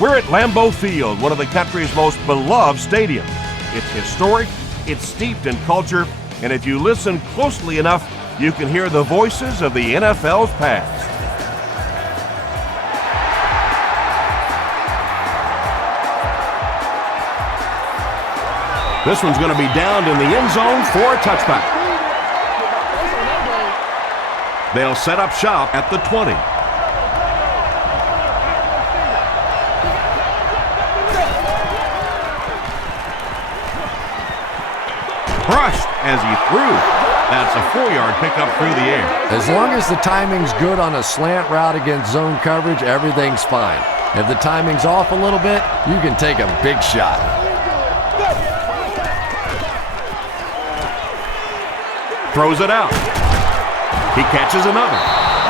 We're at Lambeau Field, one of the country's most beloved stadiums. It's historic, it's steeped in culture, and if you listen closely enough, you can hear the voices of the NFL's past. This one's going to be downed in the end zone for a touchback. They'll set up shop at the 20. Crushed as he threw. That's a 4-yard pickup through the air. As long as the timing's good on a slant route against zone coverage, everything's fine. If the timing's off a little bit, you can take a big shot. Throws it out. He catches another.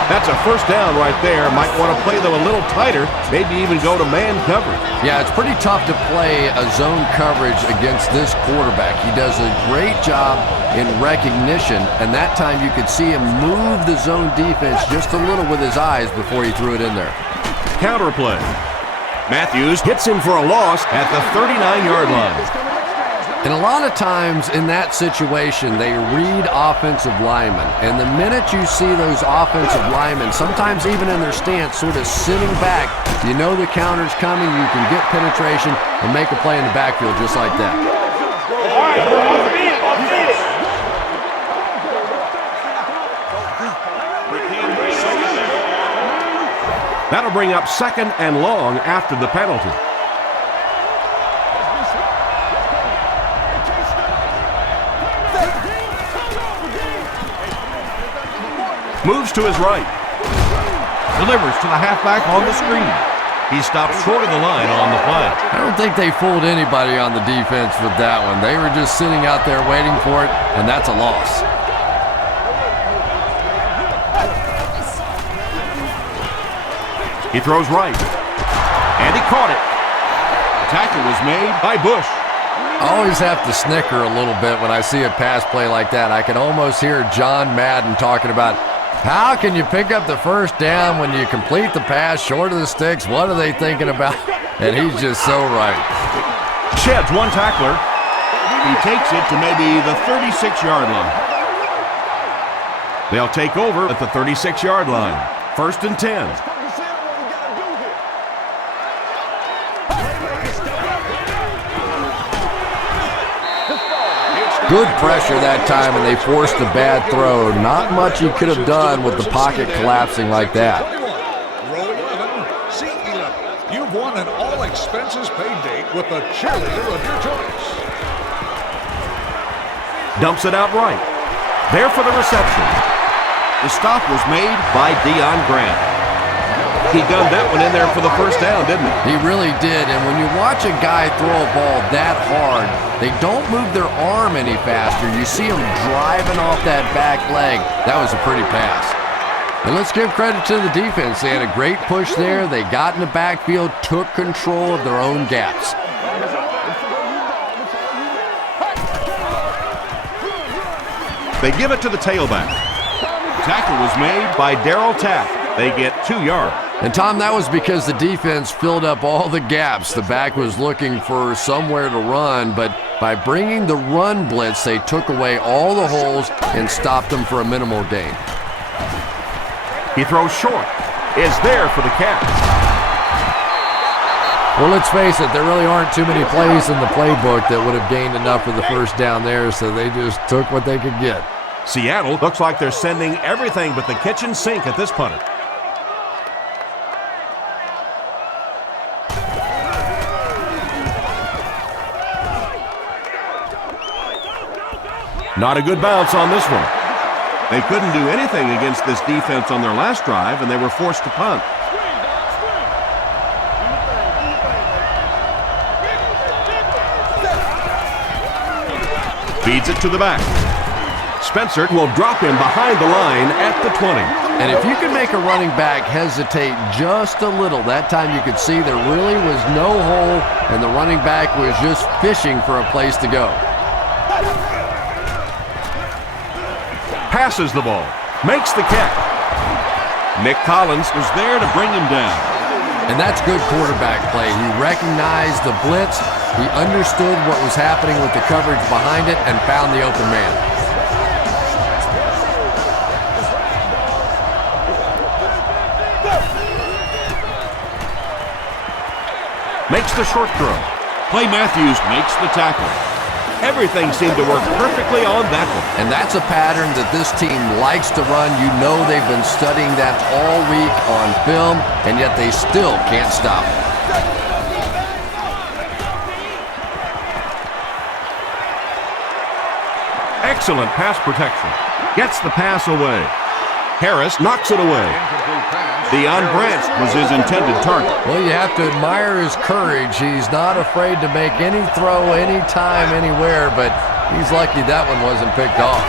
That's a first down right there. Might want to play them a little tighter, maybe even go to man coverage. Yeah, it's pretty tough to play a zone coverage against this quarterback. He does a great job in recognition, and that time you could see him move the zone defense just a little with his eyes before he threw it in there. Counter play. Matthews hits him for a loss at the 39-yard line. And a lot of times in that situation, they read offensive linemen. And the minute you see those offensive linemen, sometimes even in their stance, sort of sitting back, you know the counter's coming, you can get penetration and make a play in the backfield just like that. That'll bring up 2nd and long after the penalty. Moves to his right. Delivers to the halfback on the screen. He stops short of the line on the play. I don't think they fooled anybody on the defense with that one. They were just sitting out there waiting for it, and that's a loss. He throws right. And he caught it. The tackle was made by Bush. I always have to snicker a little bit when I see a pass play like that. I can almost hear John Madden talking about, how can you pick up the first down when you complete the pass short of the sticks? What are they thinking about? And he's just so right. Sheds one tackler. He takes it to maybe the 36-yard line. They'll take over at the 36-yard line. 1st and 10. Good pressure that time, and they forced a bad throw. Not much he could have done with the pocket collapsing like that. Row 11, C11. You've won an all-expenses-paid date with the cheerleader of your choice. Dumps it out right. There for the reception. The stop was made by Deion Grant. He gunned that one in there for the first down, didn't he? He really did, and when you watch a guy throw a ball that hard, they don't move their arm any faster. You see them driving off that back leg. That was a pretty pass. And let's give credit to the defense. They had a great push there. They got in the backfield, took control of their own gaps. They give it to the tailback. Tackle was made by Darryl Tapp. They get 2 yards. And Tom, that was because the defense filled up all the gaps. The back was looking for somewhere to run, but by bringing the run blitz, they took away all the holes and stopped them for a minimal gain. He throws short. Is there for the catch. Well, let's face it, there really aren't too many plays in the playbook that would have gained enough for the first down there, so they just took what they could get. Seattle looks like they're sending everything but the kitchen sink at this punter. Not a good bounce on this one. They couldn't do anything against this defense on their last drive, and they were forced to punt. Feeds it to the back. Spencer will drop him behind the line at the 20. And if you can make a running back hesitate just a little, that time you could see there really was no hole, and the running back was just fishing for a place to go. Passes the ball, makes the catch. Nick Collins was there to bring him down. And that's good quarterback play. He recognized the blitz, he understood what was happening with the coverage behind it, and found the open man. Makes the short throw. Clay Matthews makes the tackle. Everything seemed to work perfectly on that one. And that's a pattern that this team likes to run. You know they've been studying that all week on film, and yet they still can't stop it. Excellent pass protection. Gets the pass away. Harris knocks it away. Deion Branch was his intended target. Well, you have to admire his courage. He's not afraid to make any throw, anytime, anywhere, but he's lucky that one wasn't picked off.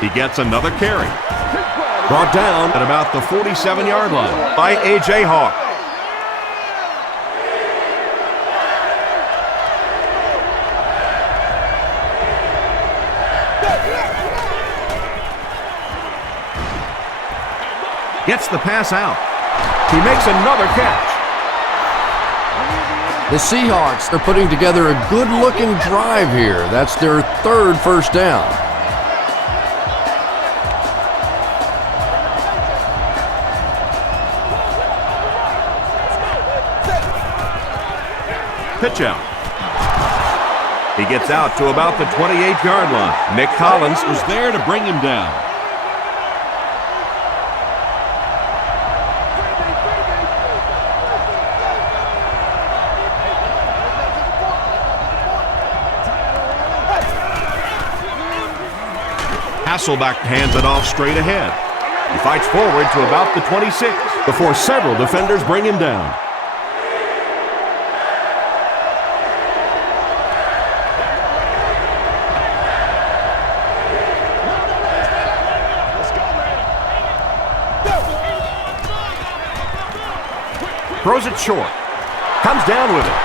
He gets another carry. Brought down at about the 47-yard line by A.J. Hawk. Gets the pass out. He makes another catch. The Seahawks are putting together a good-looking drive here. That's their third first down. Pitch out. He gets out to about the 28-yard line. Nick Collins was there to bring him down. Hasselback hands it off straight ahead. He fights forward to about the 26 before several defenders bring him down. Throws it short. Comes down with it.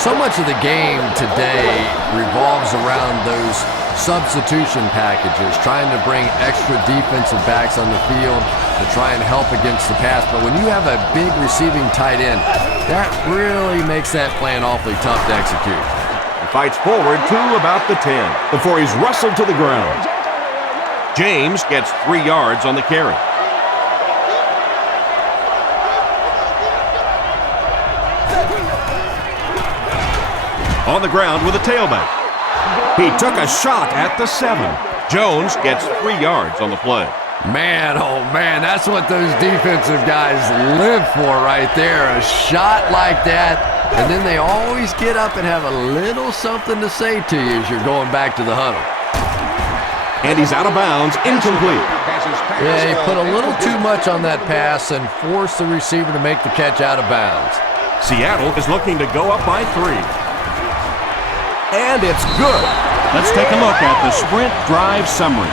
So much of the game today revolves around those substitution packages, trying to bring extra defensive backs on the field to try and help against the pass. But when you have a big receiving tight end, that really makes that plan awfully tough to execute. He fights forward to about the 10 before he's wrestled to the ground. James gets 3 yards on the carry. On the ground with a tailback. He took a shot at the 7. Jones gets 3 yards on the play. Man, oh man, that's what those defensive guys live for right there. A shot like that, and then they always get up and have a little something to say to you as you're going back to the huddle. And he's out of bounds, incomplete. Yeah, he put a little too much on that pass and forced the receiver to make the catch out of bounds. Seattle is looking to go up by 3. And it's good. Let's take a look at the sprint drive summary.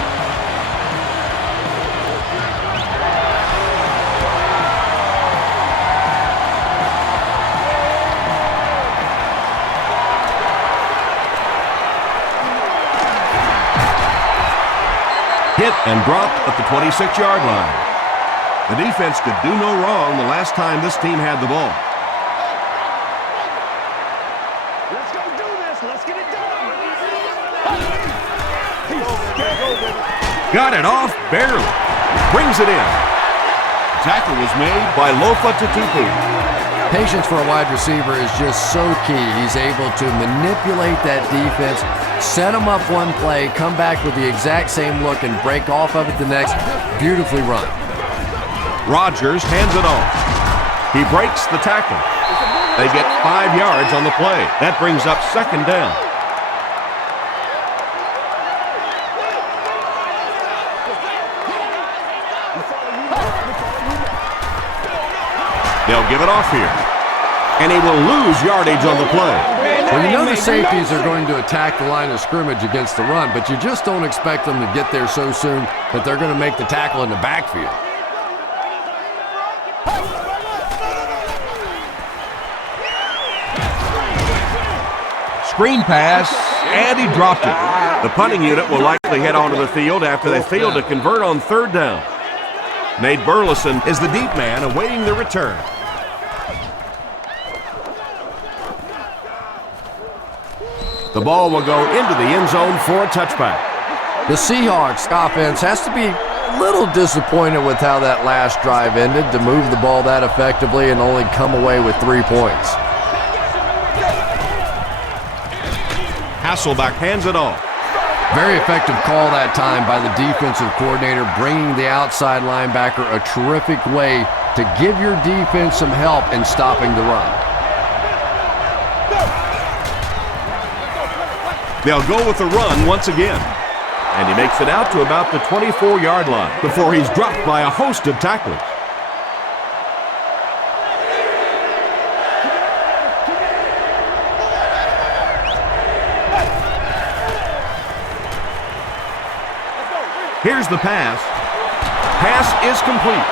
Hit and dropped at the 26-yard line. The defense could do no wrong the last time this team had the ball. Got it off, barely. Brings it in. Tackle was made by Lofa Tatupu. Patience for a wide receiver is just so key. He's able to manipulate that defense, set them up one play, come back with the exact same look, and break off of it the next. Beautifully run. Rodgers hands it off. He breaks the tackle. They get 5 yards on the play. That brings up second down. They'll give it off here. And he will lose yardage on the play. Well, you know the safeties are going to attack the line of scrimmage against the run, but you just don't expect them to get there so soon that they're going to make the tackle in the backfield. Screen pass, and he dropped it. The punting unit will likely head onto the field after they failed to convert on third down. Nate Burleson is the deep man awaiting the return. The ball will go into the end zone for a touchback. The Seahawks offense has to be a little disappointed with how that last drive ended to move the ball that effectively and only come away with 3 points. Hasselbeck hands it off. Very effective call that time by the defensive coordinator, bringing the outside linebacker a terrific way to give your defense some help in stopping the run. They'll go with the run once again. And he makes it out to about the 24-yard line before he's dropped by a host of tacklers. Here's the pass. Pass is complete.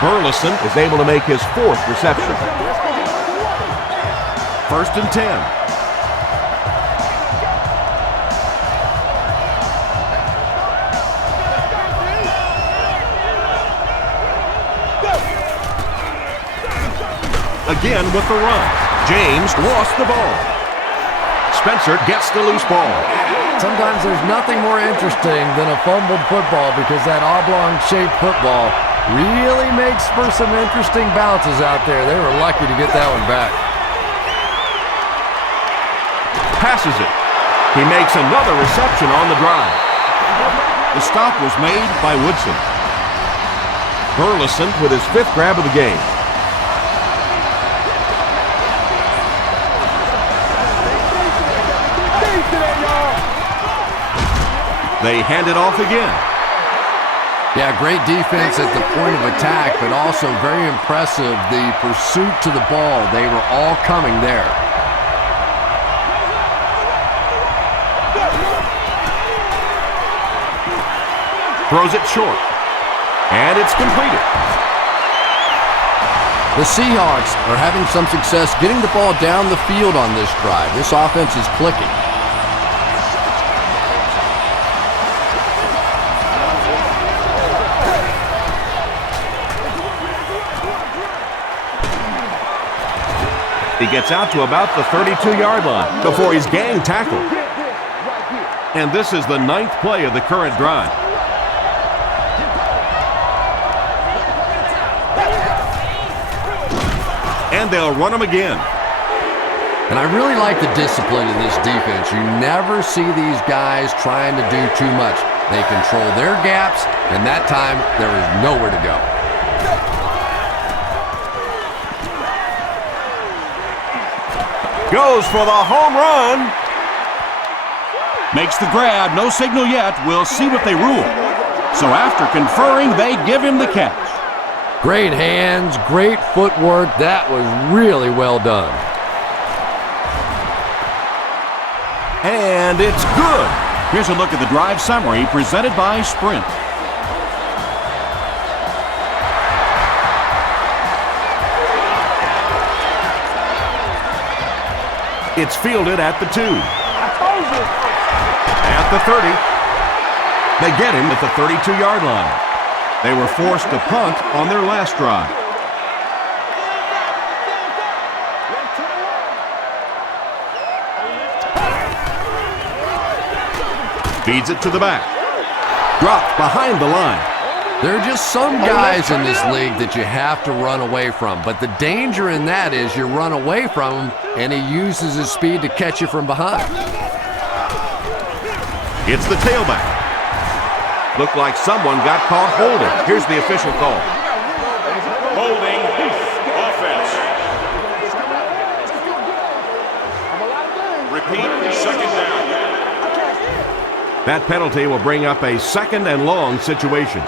Burleson is able to make his 4th reception. 1st and 10. Again with the run. James lost the ball. Spencer gets the loose ball. Sometimes there's nothing more interesting than a fumbled football because that oblong-shaped football really makes for some interesting bounces out there. They were lucky to get that one back. Passes it. He makes another reception on the drive. The stop was made by Woodson. Burleson with his 5th grab of the game. They hand it off again. Yeah, great defense at the point of attack, but also very impressive the pursuit to the ball. They were all coming there. Throws it short. And it's completed. The Seahawks are having some success getting the ball down the field on this drive. This offense is clicking. He gets out to about the 32-yard line before he's gang tackled. And this is the 9th play of the current drive. And they'll run him again. And I really like the discipline in this defense. You never see these guys trying to do too much. They control their gaps, and that time there is nowhere to go. Goes for the home run. Makes the grab. No signal yet. We'll see what they rule. So after conferring, they give him the catch. Great hands, great footwork. That was really well done. And it's good. Here's a look at the drive summary presented by Sprint. It's fielded at the 2. At the 30. They get him at the 32-yard line. They were forced to punt on their last drive. Feeds it to the back. Dropped behind the line. There are just some guys in this league that you have to run away from, but the danger in that is you run away from him and he uses his speed to catch you from behind. It's the tailback. Looked like someone got caught holding. Here's the official call. Holding offense. Repeat, 2nd down. That penalty will bring up a 2nd and long situation.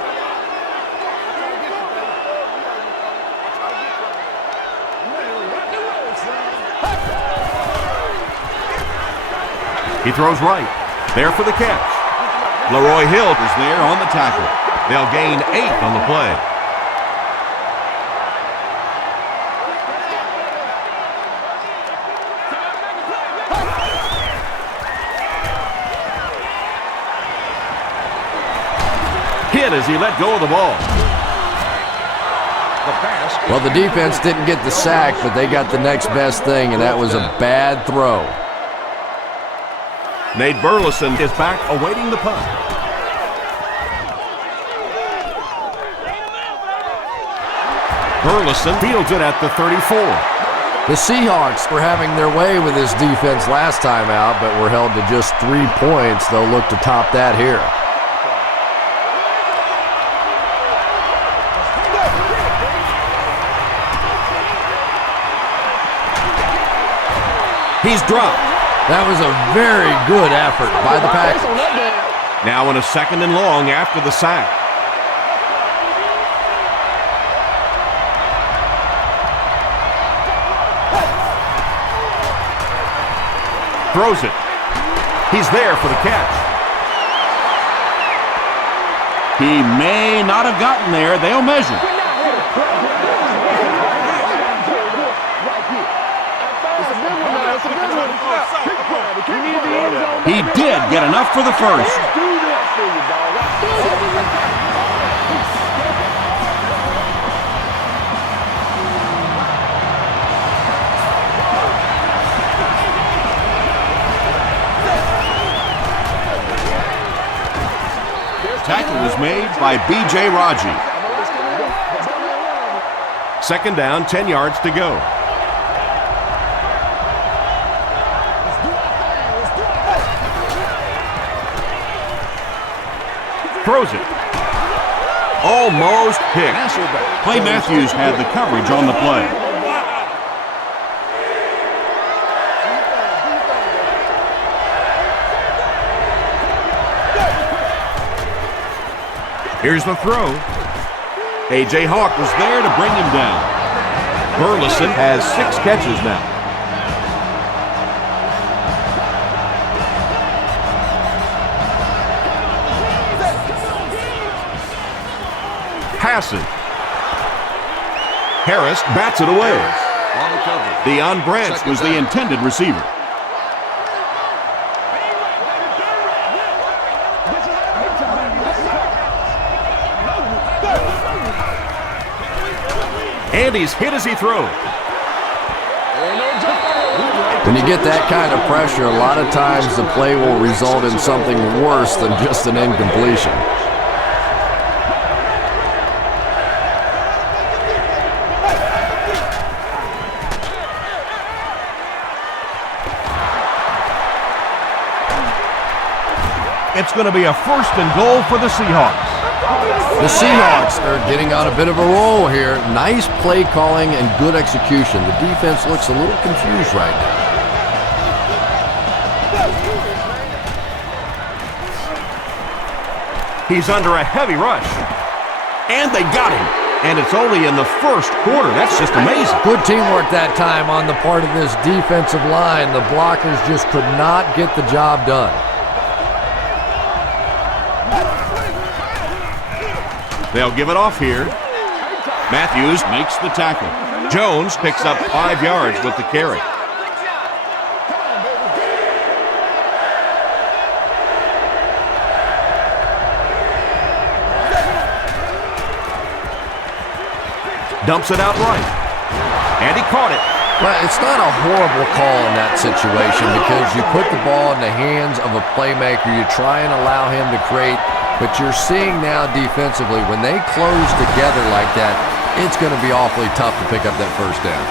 He throws right. There for the catch. Leroy Hill is there on the tackle. They'll gain 8 on the play. Hit as he let go of the ball. The pass. Well, the defense didn't get the sack, but they got the next best thing, and that was a bad throw. Nate Burleson is back awaiting the punt. Burleson fields it at the 34. The Seahawks were having their way with this defense last time out, but were held to just 3 points. They'll look to top that here. He's dropped. That was a very good effort by the Packers. Now in a 2nd and long after the sack. Throws it. He's there for the catch. He may not have gotten there. They'll measure. He did get enough for the first. Tackle was made by B.J. Raji. 2nd down, 10 yards to go. Throws it. Almost hit. Clay Matthews had the coverage on the play. Here's the throw. A.J. Hawk was there to bring him down. Burleson has 6 catches now. Passing. Harris bats it away. Deion Branch was the intended receiver. And he's hit as he throws. When you get that kind of pressure, a lot of times the play will result in something worse than just an incompletion. It's going to be a 1st and goal for the Seahawks. The Seahawks are getting on a bit of a roll here. Nice play calling and good execution. The defense looks a little confused right now. He's under a heavy rush. And they got him. And it's only in the 1st quarter. That's just amazing. Good teamwork that time on the part of this defensive line. The blockers just could not get the job done. They'll give it off here. Matthews makes the tackle. Jones picks up 5 yards with the carry. Dumps it out right. And he caught it. Well, it's not a horrible call in that situation because you put the ball in the hands of a playmaker. You try and allow him to create. But you're seeing now defensively, when they close together like that, it's going to be awfully tough to pick up that 1st down.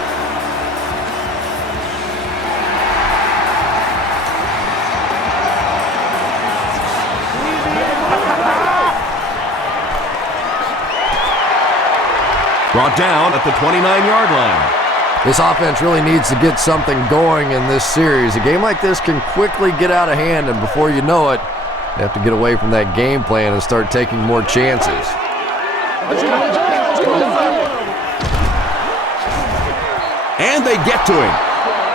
Brought down at the 29-yard line. This offense really needs to get something going in this series. A game like this can quickly get out of hand, and before you know it, you have to get away from that game plan and start taking more chances. And they get to him.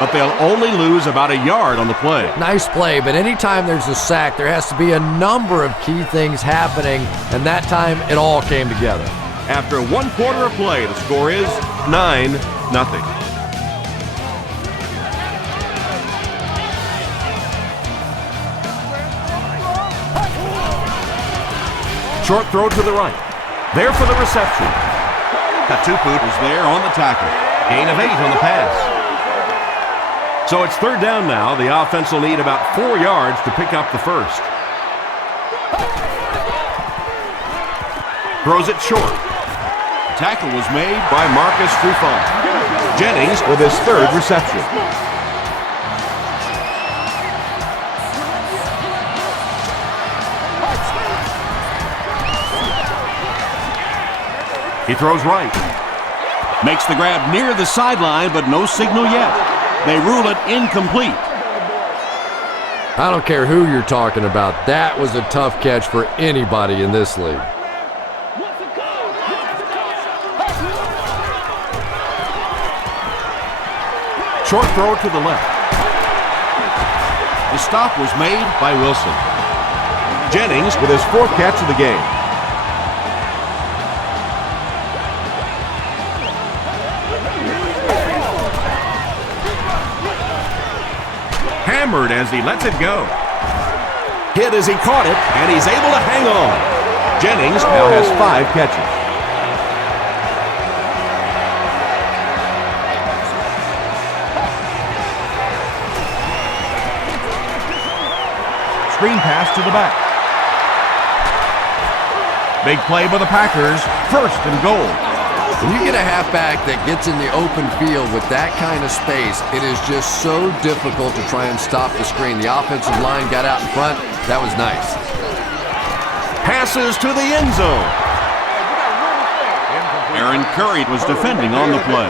But they'll only lose about a yard on the play. Nice play, but anytime there's a sack, there has to be a number of key things happening, and that time it all came together. After 1 quarter of play, the score is 9-0. Short throw to the right. There for the reception. Katupu is there on the tackle. Gain of 8 on the pass. So it's third down now. The offense will need about 4 yards to pick up the first. Throws it short. The tackle was made by Marcus Trufant. Jennings with his third reception. He throws right. Makes the grab near the sideline, but no signal yet. They rule it incomplete. I don't care who you're talking about. That was a tough catch for anybody in this league. Short throw to the left. The stop was made by Wilson. Jennings with his 4th catch of the game. Hammered as he lets it go. Hit as he caught it, and he's able to hang on. Jennings now has 5 catches. Screen pass to the back. Big play by the Packers. 1st and goal. When you get a halfback that gets in the open field with that kind of space, it is just so difficult to try and stop the screen. The offensive line got out in front. That was nice. Passes to the end zone. Aaron Curry was defending on the play.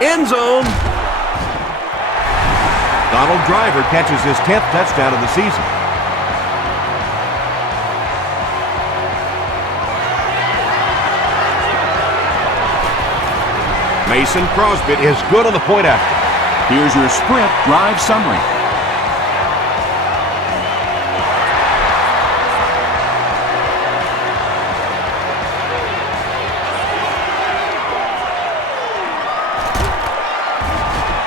End zone. Donald Driver catches his 10th touchdown of the season. Mason Crosby is good on the point after. Here's your sprint drive summary.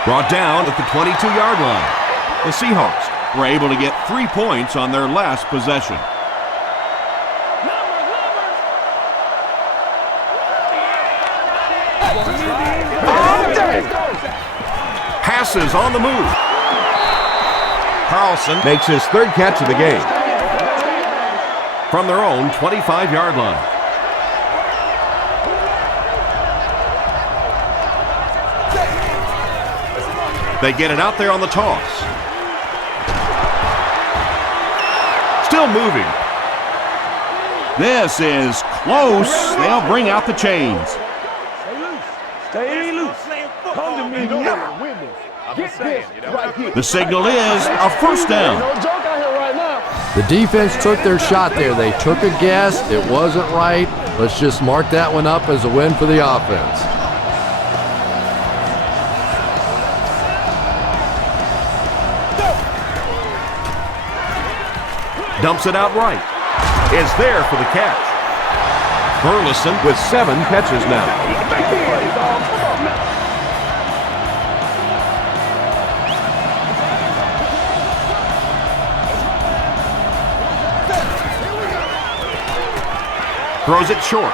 Brought down at the 22-yard line. The Seahawks were able to get 3 points on their last possession. Passes on the move. Carlson makes his 3rd catch of the game. From their own 25-yard line. They get it out there on the toss. Still moving. This is close. They'll bring out the chains. Stay loose. Come to me now. Get this right here. The signal is a 1st down. No joke out here right now. The defense took their shot there. They took a guess. It wasn't right. Let's just mark that one up as a win for the offense. Dumps it out right. Is there for the catch. Burleson with 7 catches now. Throws it short.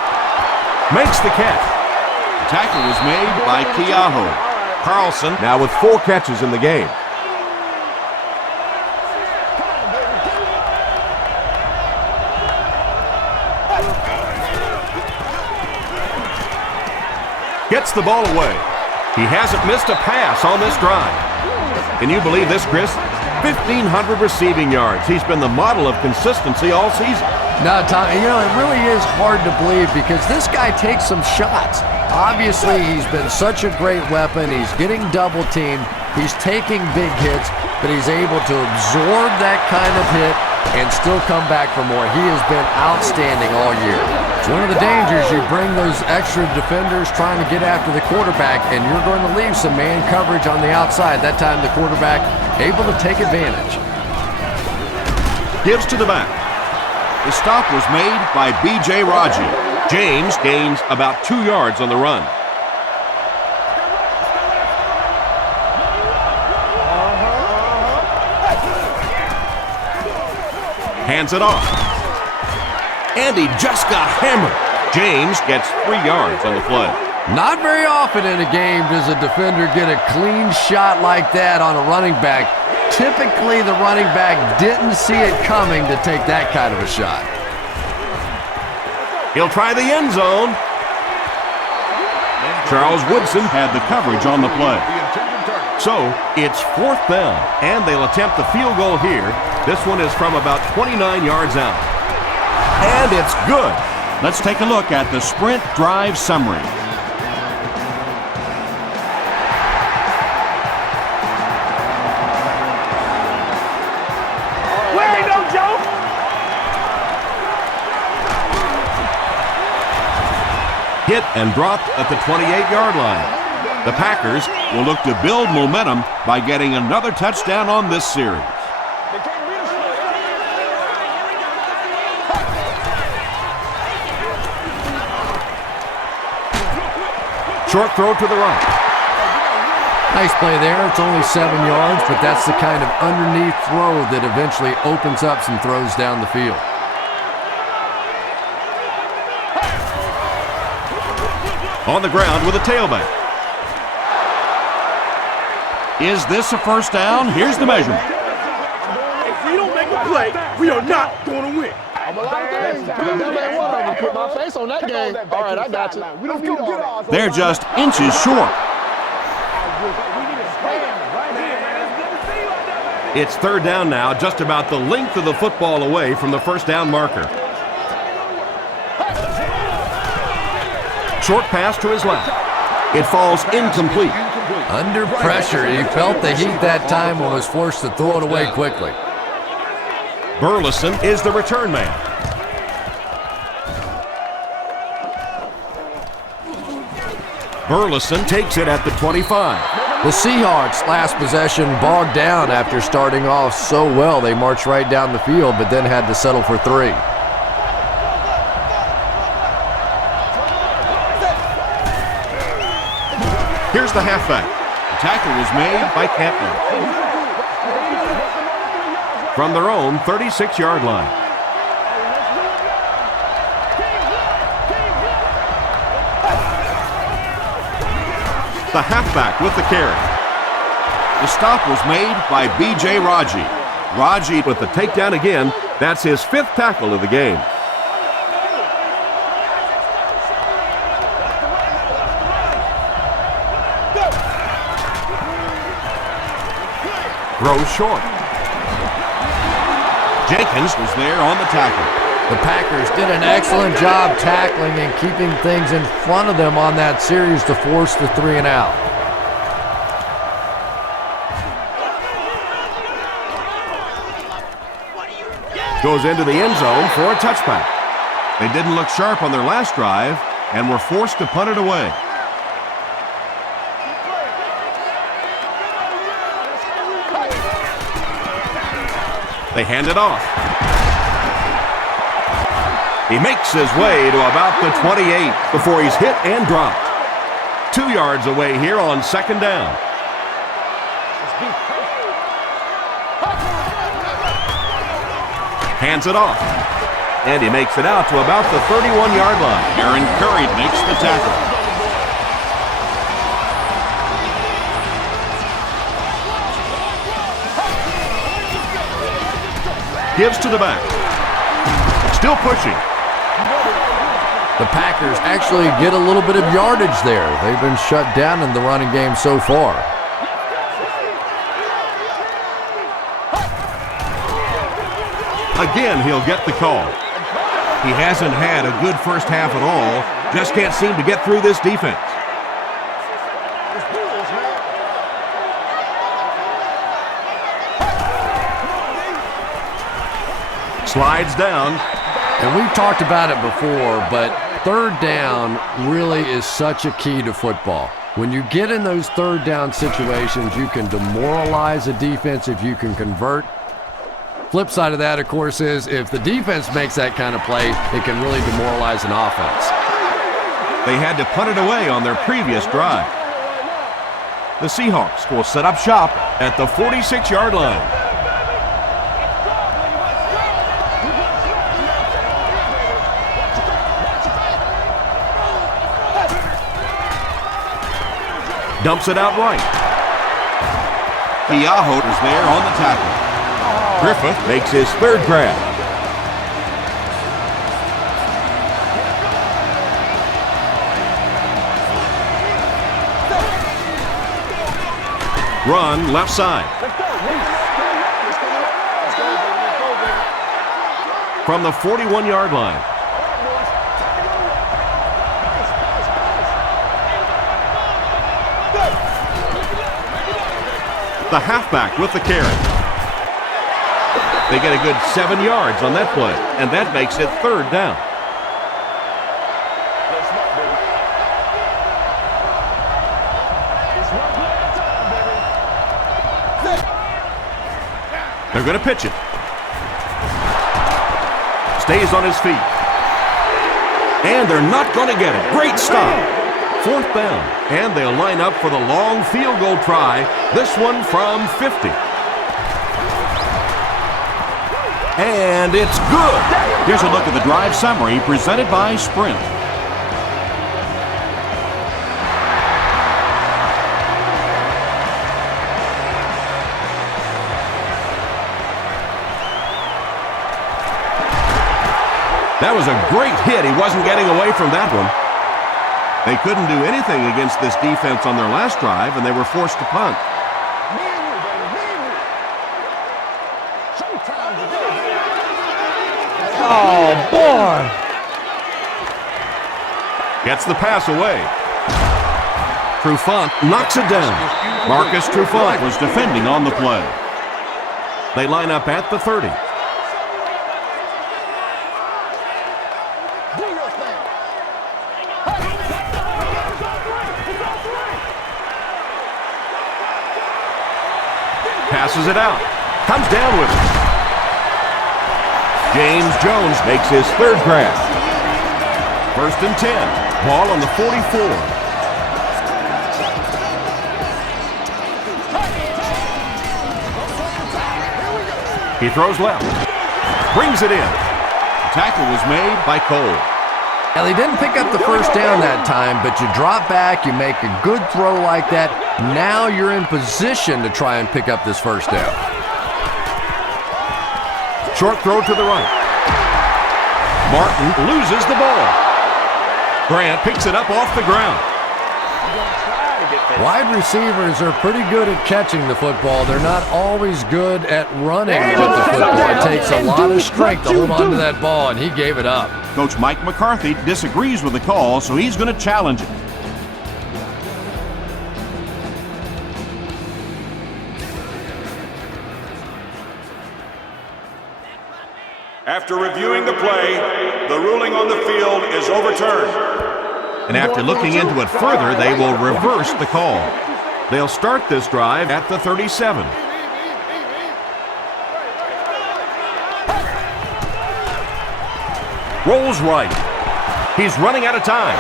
Makes the catch. The tackle was made by Keaho. Carlson now with 4 catches in the game. Gets the ball away. He hasn't missed a pass on this drive. Can you believe this, Chris? 1,500 receiving yards. He's been the model of consistency all season. No, Tom, you know, it really is hard to believe because this guy takes some shots. Obviously, he's been such a great weapon. He's getting double teamed. He's taking big hits, but he's able to absorb that kind of hit and still come back for more. He has been outstanding all year. It's one of the dangers. You bring those extra defenders trying to get after the quarterback, and you're going to leave some man coverage on the outside. That time the quarterback able to take advantage. Gives to the back. The stop was made by B.J. Raji. James gains about 2 yards on the run. Hands it off. And he just got hammered. James gets 3 yards on the play. Not very often in a game does a defender get a clean shot like that on a running back. Typically, the running back didn't see it coming to take that kind of a shot. He'll try the end zone. Charles Woodson had the coverage on the play. So, it's 4th down, and they'll attempt the field goal here. This one is from about 29 yards out. And it's good. Let's take a look at the sprint drive summary. Hit and dropped at the 28-yard line. The Packers will look to build momentum by getting another touchdown on this series. Short throw to the right. Nice play there. It's only 7 yards, but that's the kind of underneath throw that eventually opens up some throws down the field. On the ground with a tailback. Is this a first down? Here's the measurement. If we don't make a play, we are not going to win. I'm a lot of things. Put my face on that game. All right, I got you. We don't get all that. They're just inches short. It's 3rd down now, just about the length of the football away from the first down marker. Short pass to his left. It falls incomplete. Under pressure, he felt the heat that time and was forced to throw it away quickly. Burleson is the return man. Burleson takes it at the 25. The Seahawks last possession bogged down after starting off so well. They marched right down the field, but then had to settle for 3. Here's the halfback. The tackle was made by Cantlin. From their own 36-yard line. The halfback with the carry. The stop was made by B.J. Raji. Raji with the takedown again. That's his 5th tackle of the game. Throws short. Jenkins was there on the tackle. The Packers did an excellent job tackling and keeping things in front of them on that series to force the 3 and out. Goes into the end zone for a touchback. They didn't look sharp on their last drive and were forced to punt it away. They hand it off. He makes his way to about the 28 before he's hit and dropped. 2 yards away here on 2nd down. Hands it off. And he makes it out to about the 31-yard line. Aaron Curry makes the tackle. Gives to the back. Still pushing. The Packers actually get a little bit of yardage there. They've been shut down in the running game so far. Again, he'll get the call. He hasn't had a good first half at all. Just can't seem to get through this defense. Slides down. And we've talked about it before, but 3rd down really is such a key to football. When you get in those 3rd down situations, you can demoralize a defense if you can convert. Flip side of that, of course, is if the defense makes that kind of play, it can really demoralize an offense. They had to punt it away on their previous drive. The Seahawks will set up shop at the 46-yard line. Dumps it out right. Keaho is there on the tackle. Griffith makes his third grab. Run left side. From the 41-yard line. The halfback with the carry. They get a good 7 yards on that play, and that makes it third down. They're going to pitch it. Stays on his feet. And they're not going to get it. Great stop. Fourth down. And they'll line up for the long field goal try. This one from 50. And it's good. Here's a look at the drive summary presented by Sprint. That was a great hit. He wasn't getting away from that one. They couldn't do anything against this defense on their last drive, and they were forced to punt. Oh, boy. Gets the pass away. Trufant knocks it down. Marcus Trufant was defending on the play. They line up at the 30. Passes it out. Comes down with it. James Jones makes his third grab. First and 10. Ball on the 44. He throws left. Brings it in. The tackle was made by Cole. Now, they didn't pick up the first down that time, but you drop back, you make a good throw like that. Now you're in position to try and pick up this first down. Short throw to the right. Martin loses the ball. Grant picks it up off the ground. Wide receivers are pretty good at catching the football. They're not always good at running with the football. It takes a lot of strength to hold on to that ball, and he gave it up. Coach Mike McCarthy disagrees with the call, so he's going to challenge it. After reviewing the play, the ruling on the field is overturned. And after looking into it further, they will reverse the call. They'll start this drive at the 37. Rolls right. He's running out of time.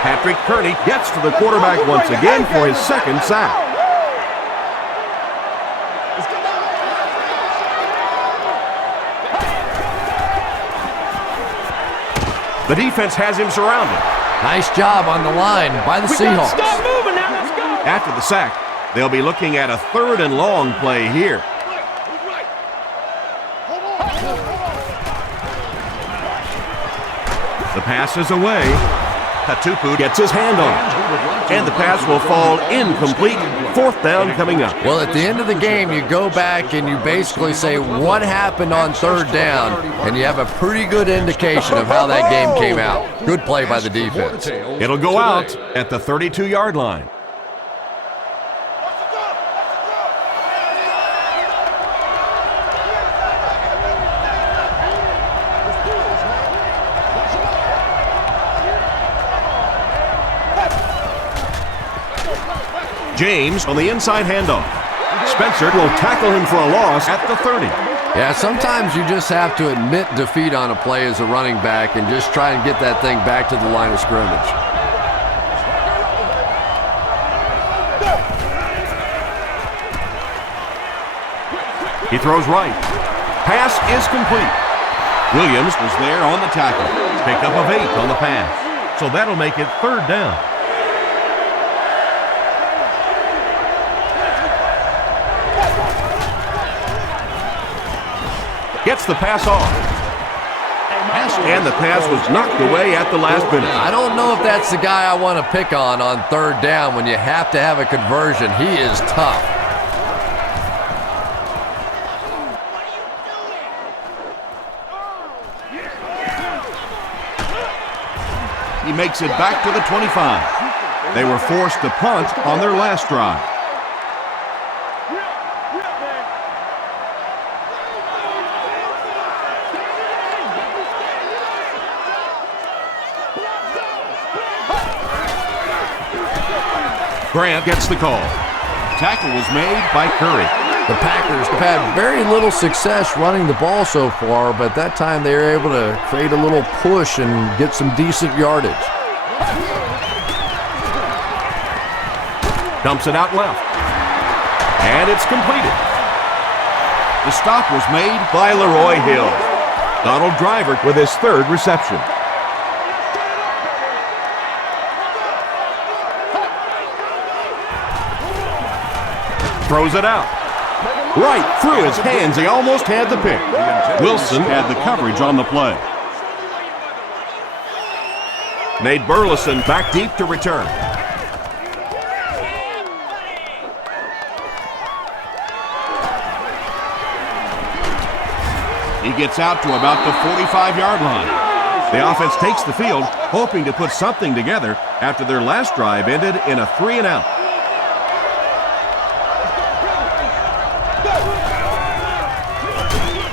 Patrick Kearney gets to the quarterback once again for his second sack. The defense has him surrounded. Nice job on the line by the Seahawks. Stop moving now, let's go. After the sack, they'll be looking at a third and long play here. The pass is away. Hatupu gets his hand on it. And the pass will fall incomplete. Fourth down coming up. Well, at the end of the game, you go back and you basically say what happened on third down, and you have a pretty good indication of how that game came out. Good play by the defense. It'll go out at the 32-yard line. James on the inside handoff. Spencer will tackle him for a loss at the 30. Yeah, sometimes you just have to admit defeat on a play as a running back and just try and get that thing back to the line of scrimmage. He throws right. Pass is complete. Williams was there on the tackle. Pickup of 8 on the pass. So that'll make it third down. Gets the pass off. And the pass was knocked away at the last minute. I don't know if that's the guy I want to pick on third down when you have to have a conversion. He is tough. He makes it back to the 25. They were forced to punt on their last drive. Grant gets the call. Tackle was made by Curry. The Packers have had very little success running the ball so far, but that time they were able to create a little push and get some decent yardage. Dumps it out left. And it's completed. The stop was made by Leroy Hill. Donald Driver with his third reception. Throws it out. Right through his hands. He almost had the pick. Wilson had the coverage on the play. Nate Burleson back deep to return. He gets out to about the 45-yard line. The offense takes the field, hoping to put something together after their last drive ended in a 3-and-out.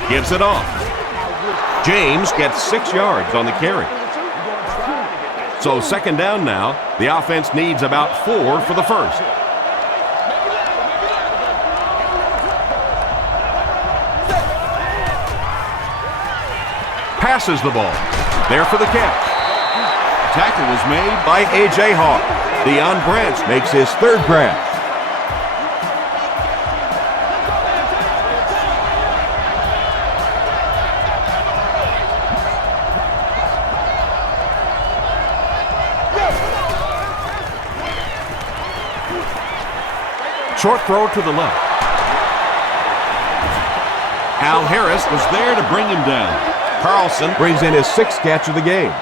Gives it off. James gets 6 yards on the carry. So second down now. The offense needs about 4 for the first. Passes the ball. There for the catch. Tackle was made by A.J. Hawk. Deion Branch makes his third grab. Short throw to the left. Al Harris was there to bring him down. Carlson brings in his 6th catch of the game.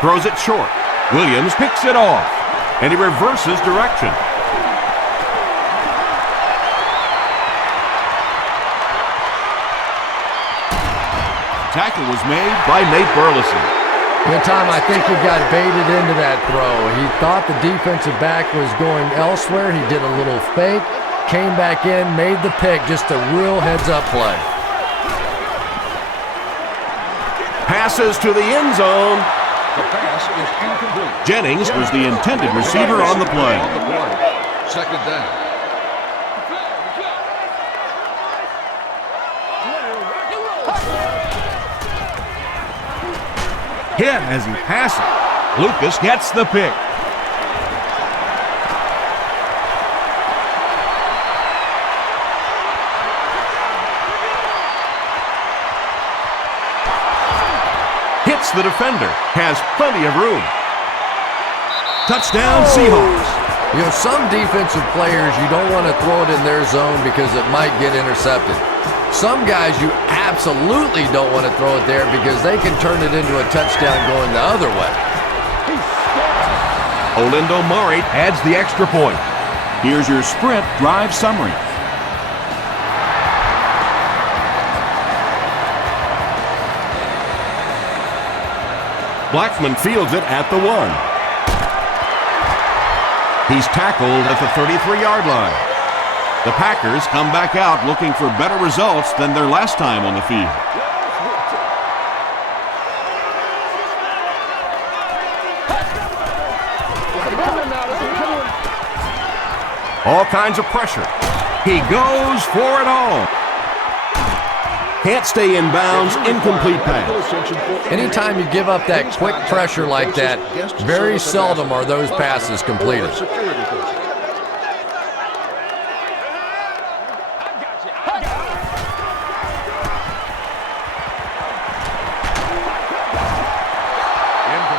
Throws it short. Williams picks it off, and he reverses direction. Tackle was made by Nate Burleson. One time I think he got baited into that throw. He thought the defensive back was going elsewhere. He did a little fake, came back in, made the pick. Just a real heads-up play. Passes to the end zone. The pass is incomplete. Jennings was the intended receiver on the play. Second down. Hit as he passes. Lucas gets the pick. Hits the defender. Has plenty of room. Touchdown, Seahawks. You know, some defensive players, you don't want to throw it in their zone because it might get intercepted. Some guys you absolutely don't want to throw it there because they can turn it into a touchdown going the other way. Olindo Mari adds the extra point. Here's your sprint drive summary. Blackman fields it at the 1. He's tackled at the 33-yard line. The Packers come back out looking for better results than their last time on the field. All kinds of pressure. He goes for it all. Can't stay in bounds, incomplete pass. Anytime you give up that quick pressure like that, very seldom are those passes completed.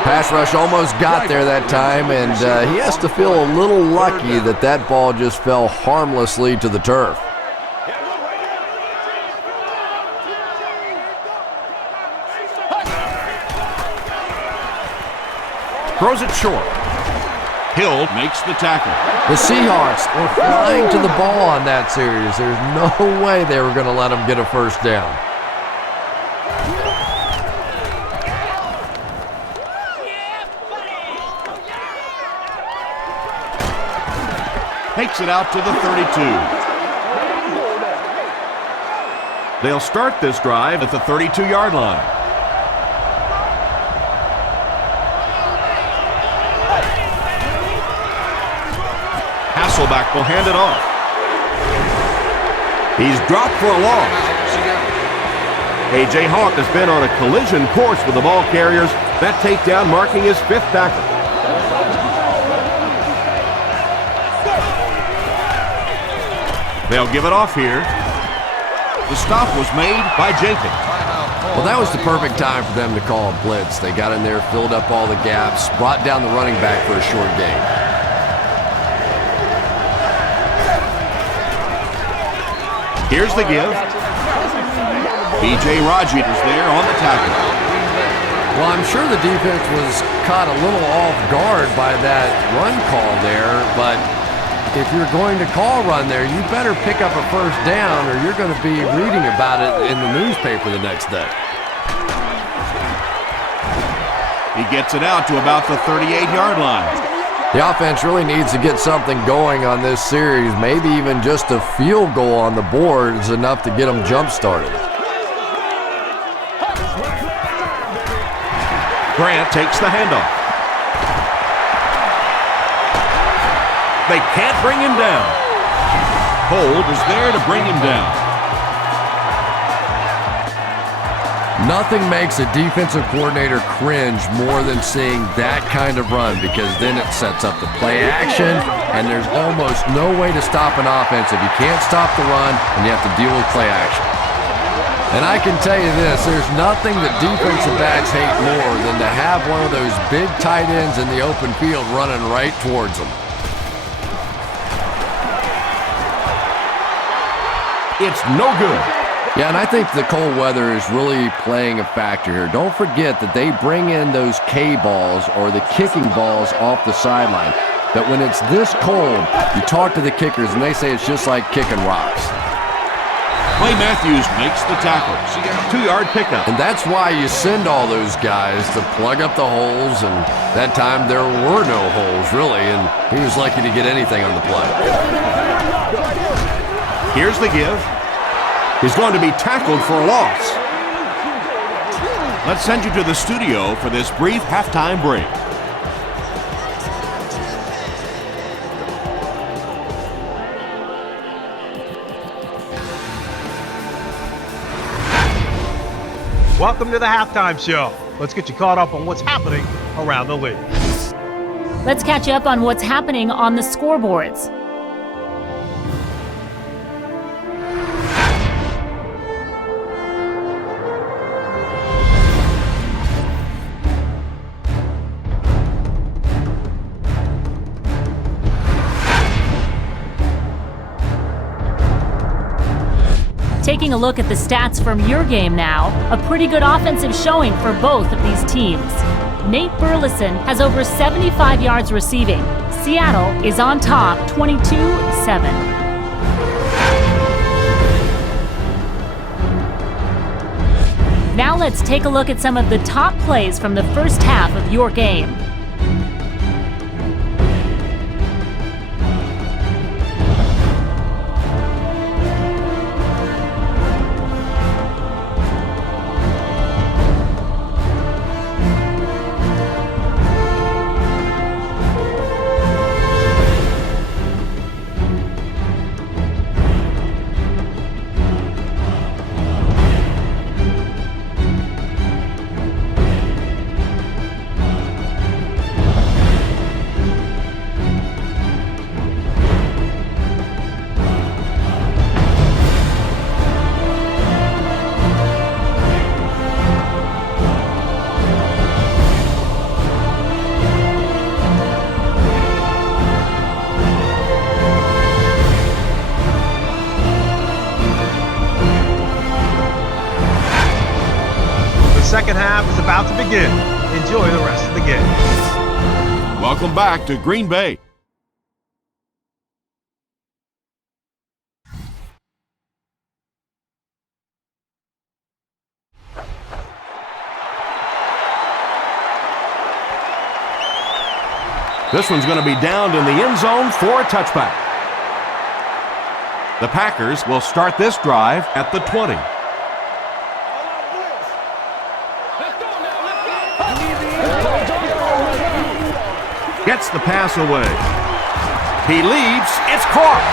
Pass rush almost got there that time, and he has to feel a little lucky that that ball just fell harmlessly to the turf. Throws it short. Hill makes the tackle. The Seahawks were flying to the ball on that series. There's no way they were going to let them get a first down. Takes it out to the 32. They'll start this drive at the 32-yard line. Hasselback will hand it off. He's dropped for a loss. A.J. Hawk has been on a collision course with the ball carriers. That takedown marking his 5th tackle. They'll give it off here. The stop was made by Jenkins. Well, that was the perfect time for them to call a blitz. They got in there, filled up all the gaps, brought down the running back for a short gain. Here's the give. B.J. Raji is there on the tackle. Well, I'm sure the defense was caught a little off guard by that run call there, but if you're going to call run there, you better pick up a first down or you're going to be reading about it in the newspaper the next day. He gets it out to about the 38-yard line. The offense really needs to get something going on this series. Maybe even just a field goal on the board is enough to get them jump-started. Grant takes the handoff. They can't bring him down. Hold is there to bring him down. Nothing makes a defensive coordinator cringe more than seeing that kind of run, because then it sets up the play action, and there's almost no way to stop an offense if you can't stop the run and you have to deal with play action. And I can tell you this, there's nothing that defensive backs hate more than to have one of those big tight ends in the open field running right towards them. It's no good. Yeah, and I think the cold weather is really playing a factor here. Don't forget that they bring in those K-balls or the kicking balls off the sideline. But when it's this cold, you talk to the kickers and they say it's just like kicking rocks. Clay Matthews makes the tackle. 2-yard pickup. And that's why you send all those guys to plug up the holes, and that time there were no holes, really, and he was lucky to get anything on the play. Here's the give. He's going to be tackled for a loss. Let's send you to the studio for this brief halftime break. Welcome to the halftime show. Let's get you caught up on what's happening around the league. Let's catch you up on what's happening on the scoreboards. Taking a look at the stats from your game now, a pretty good offensive showing for both of these teams. Nate Burleson has over 75 yards receiving. Seattle is on top 22-7. Now let's take a look at some of the top plays from the first half of your game. about to begin. Enjoy the rest of the game. Welcome back to Green Bay. This one's going to be downed in the end zone for a touchback. The Packers will start this drive at the 20. Gets the pass away. He leaps. It's caught.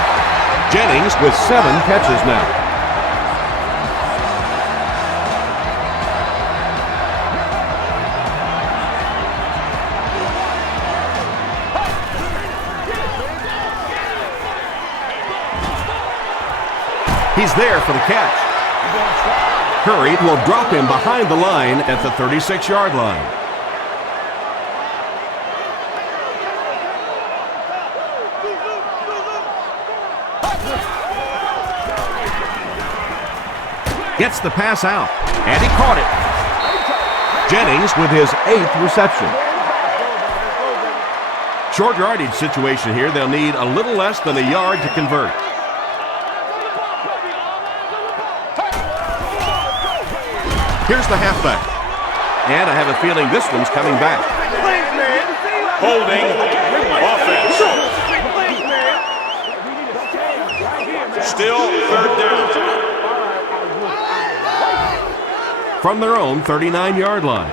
Jennings with 7 catches now. He's there for the catch. Curry will drop him behind the line at the 36-yard line. Gets the pass out, and he caught it. Jennings with his 8th reception. Short yardage situation here. They'll need a little less than a yard to convert. Here's the halfback. And I have a feeling this one's coming back. Holding offense. Still 3rd down. From their own 39-yard line.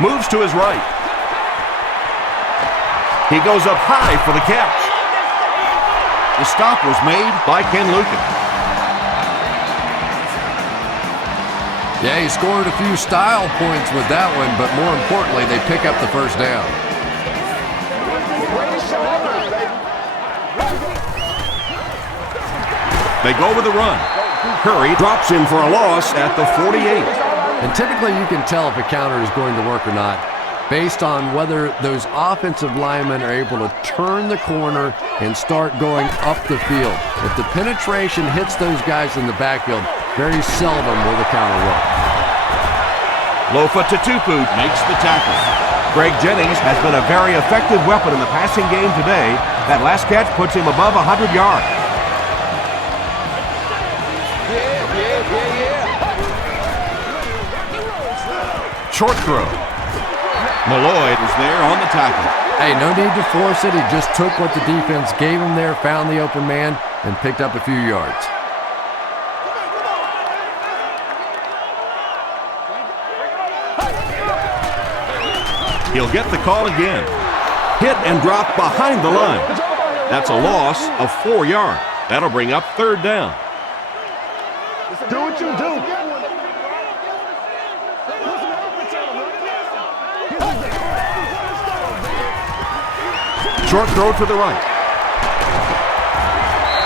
Moves to his right. He goes up high for the catch. The stop was made by Ken Lucan. Yeah, he scored a few style points with that one, but more importantly, they pick up the first down. They go with the run. Curry drops him for a loss at the 48. And typically you can tell if a counter is going to work or not based on whether those offensive linemen are able to turn the corner and start going up the field. If the penetration hits those guys in the backfield, very seldom will the counter work. Lofa Tatupu makes the tackle. Greg Jennings has been a very effective weapon in the passing game today. That last catch puts him above 100 yards. Short throw. Malloy is there on the tackle. Hey, no need to force it. He just took what the defense gave him there, found the open man, and picked up a few yards. He'll get the call again. Hit and drop behind the line. That's a loss of 4 yards. That'll bring up 3rd down. Do what you do. Short throw to the right.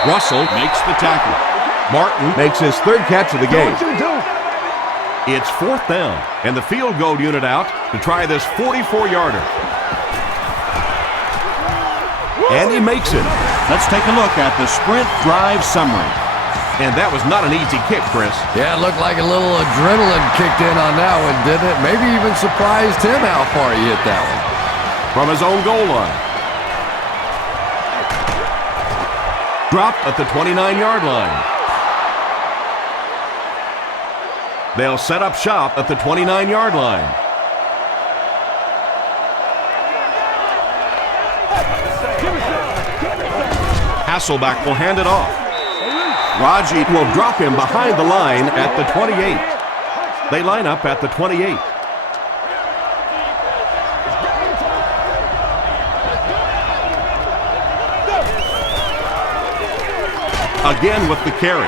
Russell makes the tackle. Martin makes his 3rd catch of the game. It's 4th down, and the field goal unit out to try this 44-yarder. And he makes it. Let's take a look at the sprint drive summary. And that was not an easy kick, Chris. Yeah, it looked like a little adrenaline kicked in on that one, didn't it? Maybe even surprised him how far he hit that one. From his own goal line. Dropped at the 29-yard line. They'll set up shop at the 29-yard line. Hasselback will hand it off. Raji will drop him behind the line at the 28. They line up at the 28. Again with the carry.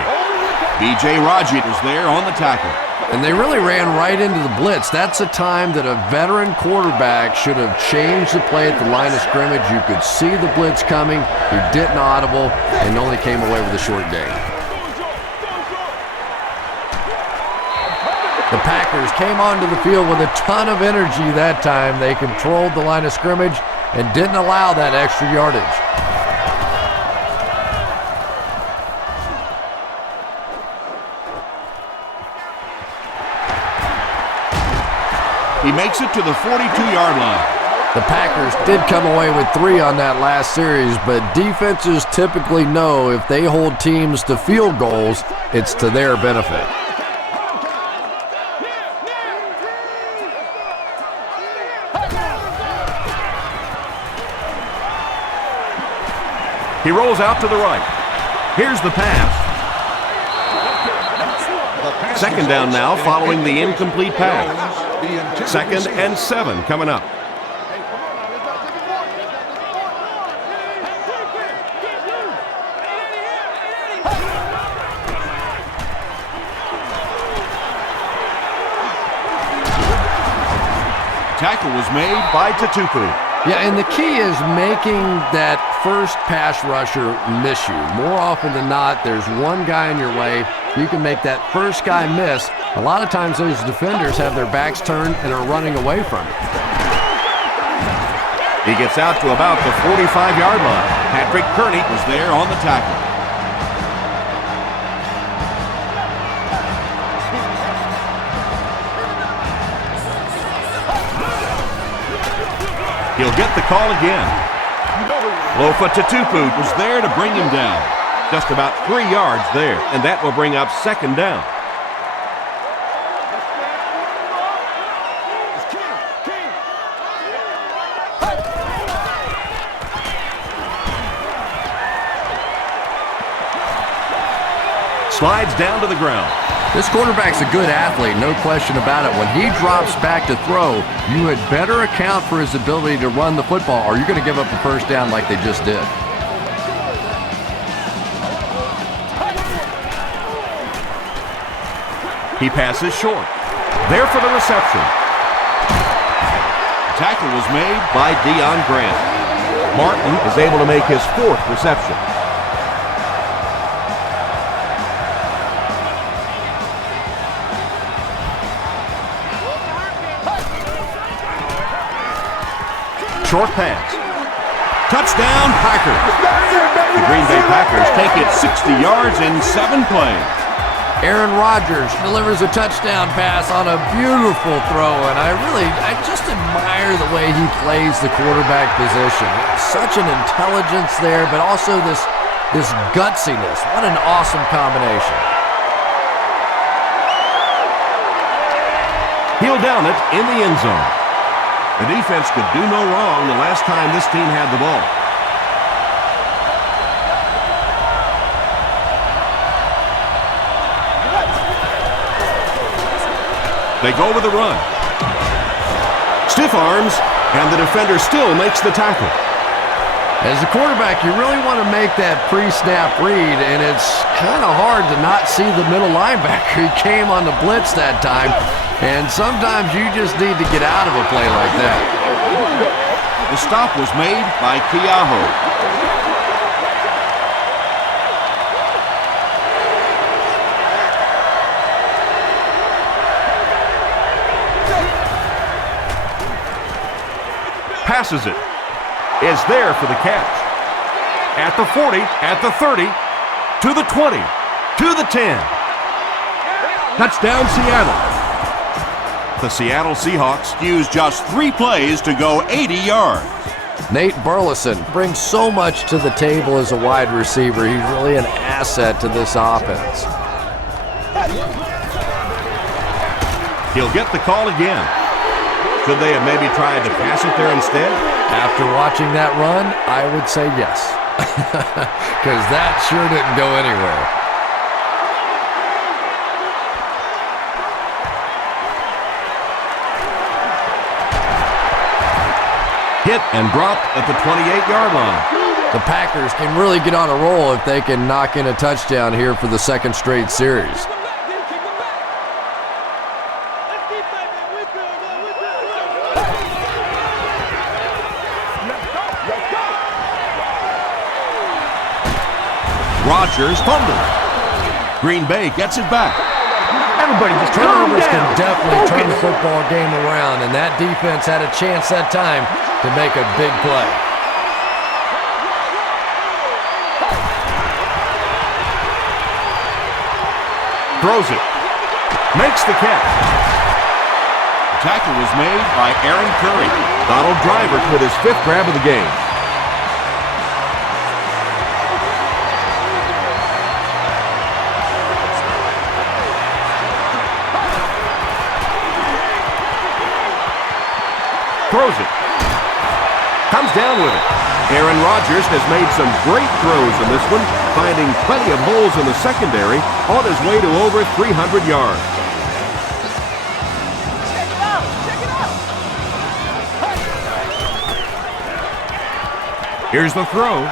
B.J. Raji is there on the tackle. And they really ran right into the blitz. That's a time that a veteran quarterback should have changed the play at the line of scrimmage. You could see the blitz coming. He didn't audible and only came away with a short gain. The Packers came onto the field with a ton of energy that time. They controlled the line of scrimmage and didn't allow that extra yardage. He makes it to the 42-yard line. The Packers did come away with 3 on that last series, but defenses typically know if they hold teams to field goals, it's to their benefit. He rolls out to the right. Here's the pass. Second down now following the incomplete pass. 2nd and 7 coming up. Tackle was made by Tutupu. Yeah, and the key is making that first pass rusher miss you. More often than not, there's one guy in your way. You can make that first guy miss. A lot of times those defenders have their backs turned and are running away from it. He gets out to about the 45-yard line. Patrick Kearney was there on the tackle. He'll get the call again. Lofa Tutupu was there to bring him down. Just about 3 yards there, and that will bring up 2nd down. Slides down to the ground. This quarterback's a good athlete, no question about it. When he drops back to throw, you had better account for his ability to run the football, or you're going to give up a first down like they just did. He passes short. There for the reception. Tackle was made by Deion Grant. Martin is able to make his 4th reception. Short pass. Touchdown, Packers. The Green Bay Packers take it 60 yards in 7 plays. Aaron Rodgers delivers a touchdown pass on a beautiful throw, and I just admire the way he plays the quarterback position. Such an intelligence there, but also this gutsiness. What an awesome combination. He'll down it in the end zone. The defense could do no wrong the last time this team had the ball. They go with a run. Stiff arms, and the defender still makes the tackle. As a quarterback, you really want to make that pre-snap read, and it's kind of hard to not see the middle linebacker. He came on the blitz that time, and sometimes you just need to get out of a play like that. The stop was made by Keaho. Passes it. Is there for the catch. At the 40, at the 30, to the 20, to the 10. Touchdown, Seattle. The Seattle Seahawks use just 3 plays to go 80 yards. Nate Burleson brings so much to the table as a wide receiver. He's really an asset to this offense. He'll get the call again. Could they have maybe tried to pass it there instead? After watching that run, I would say yes. Because that sure didn't go anywhere. Hit and dropped at the 28-yard line. The Packers can really get on a roll if they can knock in a touchdown here for the 2nd straight series. Rodgers fumbles. Green Bay gets it back. Everybody just Turnovers can definitely turn the football game around, and that defense had a chance that time to make a big play. Throws it. Makes the catch. The tackle was made by Aaron Curry. Donald Driver with his 5th grab of the game. Throws it. Comes down with it. Aaron Rodgers has made some great throws in this one, finding plenty of holes in the secondary on his way to over 300 yards. Check it out. Check it out. Here's the throw.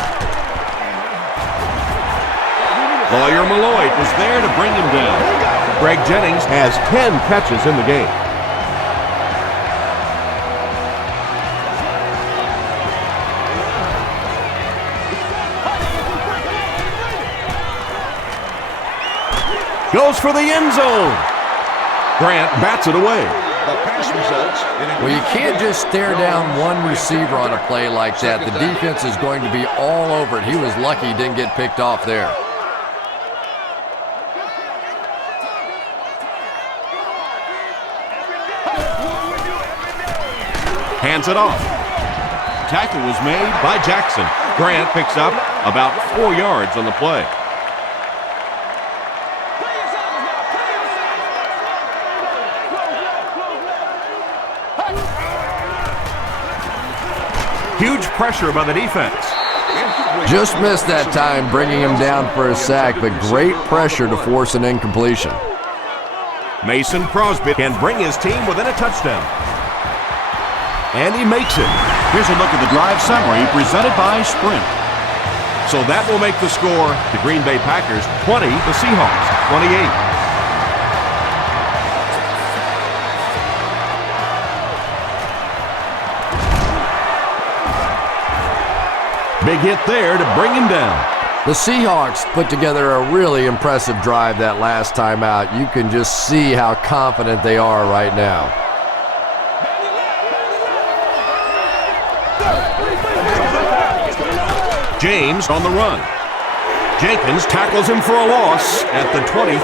Lawyer Malloy was there to bring him down. Greg Jennings has 10 catches in the game. Goes for the end zone. Grant bats it away. The pass results in an Well, you can't just stare down one receiver on a play like that. The defense is going to be all over it. He was lucky he didn't get picked off there. Hands it off. Tackle was made by Jackson. Grant picks up about 4 yards on the play. Huge pressure by the defense. Just missed that time bringing him down for a sack, but great pressure to force an incompletion. Mason Crosby can bring his team within a touchdown. And he makes it. Here's a look at the drive summary presented by Sprint. So that will make the score the Green Bay Packers 20, the Seahawks 28. Big hit there to bring him down. The Seahawks put together a really impressive drive that last time out. You can just see how confident they are right now. James on the run. Jenkins tackles him for a loss at the 23.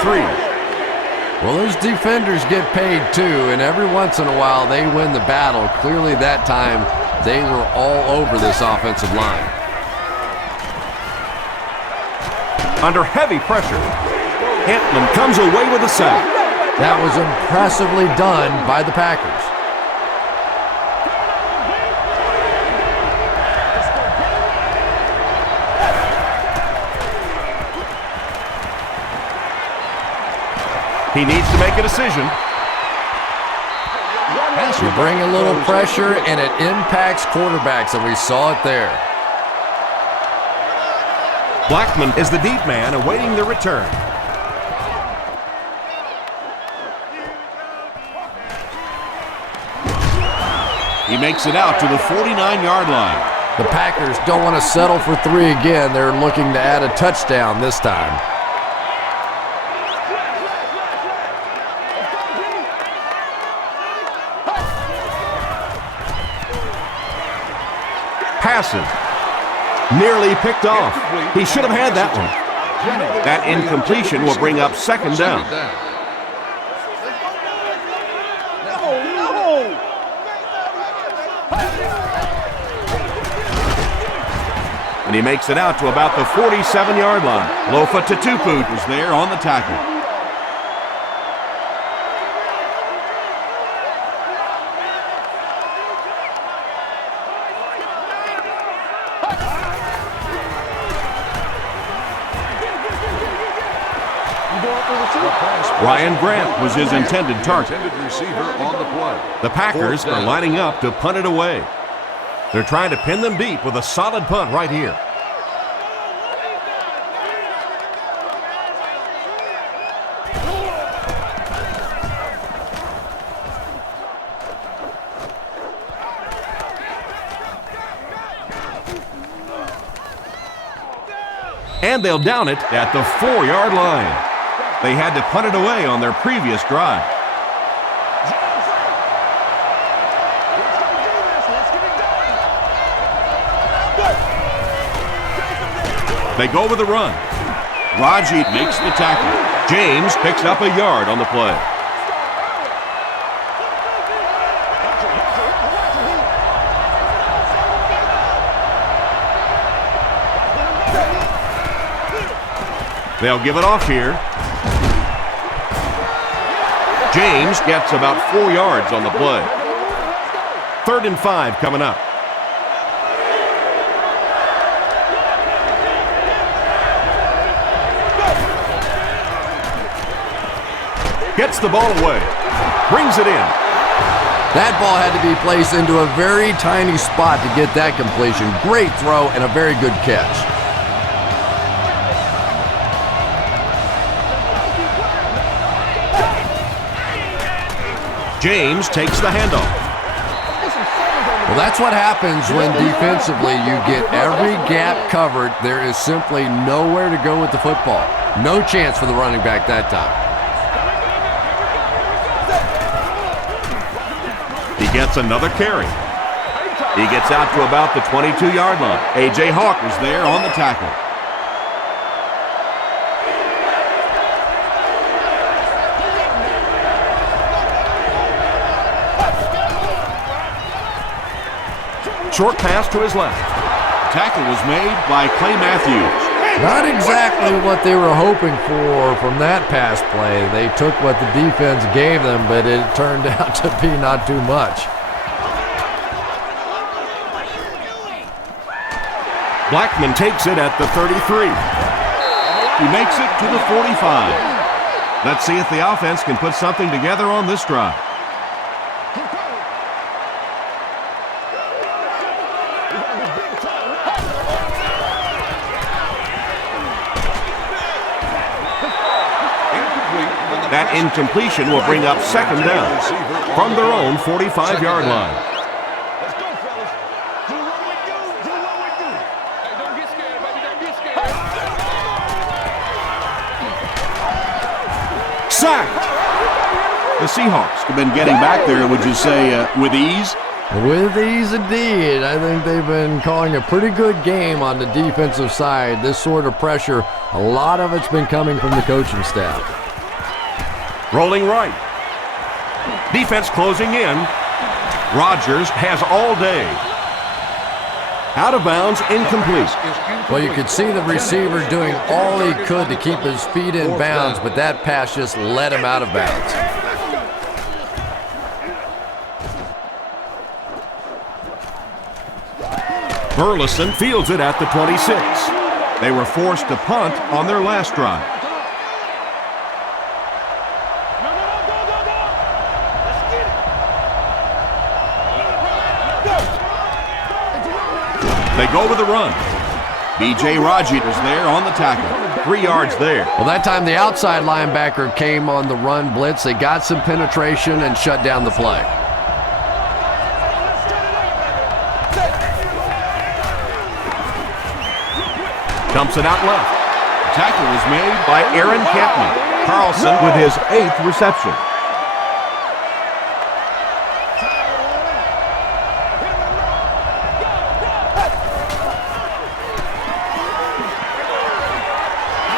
Well, those defenders get paid too, and every once in a while they win the battle. Clearly that time they were all over this offensive line. Under heavy pressure, Hantman comes away with a sack. That was impressively done by the Packers. He needs to make a decision. You bring a little pressure and it impacts quarterbacks, and we saw it there. Blackman is the deep man awaiting the return. He makes it out to the 49-yard line. The Packers don't want to settle for 3 again. They're looking to add a touchdown this time. Passes. Nearly picked off. He should have had that one. That incompletion will bring up second down. And he makes it out to about the 47-yard line. Lofa Tatupu was there on the tackle. Ryan Grant was his intended target. The Packers are lining up to punt it away. They're trying to pin them deep with a solid punt right here. And they'll down it at the 4-yard line. They had to punt it away on their previous drive. They go with the run. Raji makes the tackle. James picks up a yard on the play. They'll give it off here. James gets about 4 yards on the play. 3rd and 5 coming up. Gets the ball away. Brings it in. That ball had to be placed into a very tiny spot to get that completion. Great throw and a very good catch. James takes the handoff. Well, that's what happens when defensively you get every gap covered. There is simply nowhere to go with the football. No chance for the running back that time. He gets another carry. He gets out to about the 22-yard line. A.J. Hawk was there on the tackle. Short pass to his left. Tackle was made by Clay Matthews. Not exactly what they were hoping for from that pass play. They took what the defense gave them, but it turned out to be not too much. Blackman takes it at the 33. He makes it to the 45. Let's see if the offense can put something together on this drive. That incompletion will bring up 2nd down from their own 45-yard line. Let's go, fellas. Do what we do. Do what we do. Hey, don't get scared, baby. Don't get scared. Sack! The Seahawks have been getting back there, would you say, with ease? With ease indeed. I think they've been calling a pretty good game on the defensive side. This sort of pressure, a lot of it's been coming from the coaching staff. Rolling right. Defense closing in. Rodgers has all day. Out of bounds, incomplete. Well, you could see the receiver doing all he could to keep his feet in bounds, but that pass just let him out of bounds. Burleson fields it at the 26. They were forced to punt on their last drive. They go with the run. B.J. Raji is there on the tackle. 3 yards there. Well, that time the outside linebacker came on the run blitz. They got some penetration and shut down the play. Dumps it out left. The tackle was made by Aaron Campney. Carlson with his 8th reception.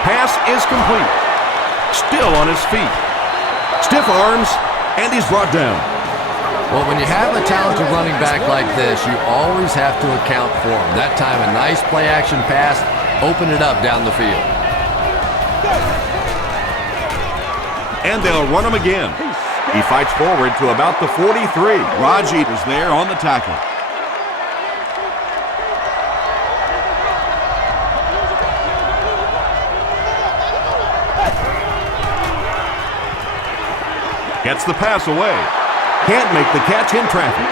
Pass is complete. Still on his feet. Stiff arms, and he's brought down. Well, when you have a talented running back like this, you always have to account for him. That time, a nice play-action pass opened it up down the field. And they'll run him again. He fights forward to about the 43. Raji is there on the tackle. Gets the pass away. Can't make the catch in traffic.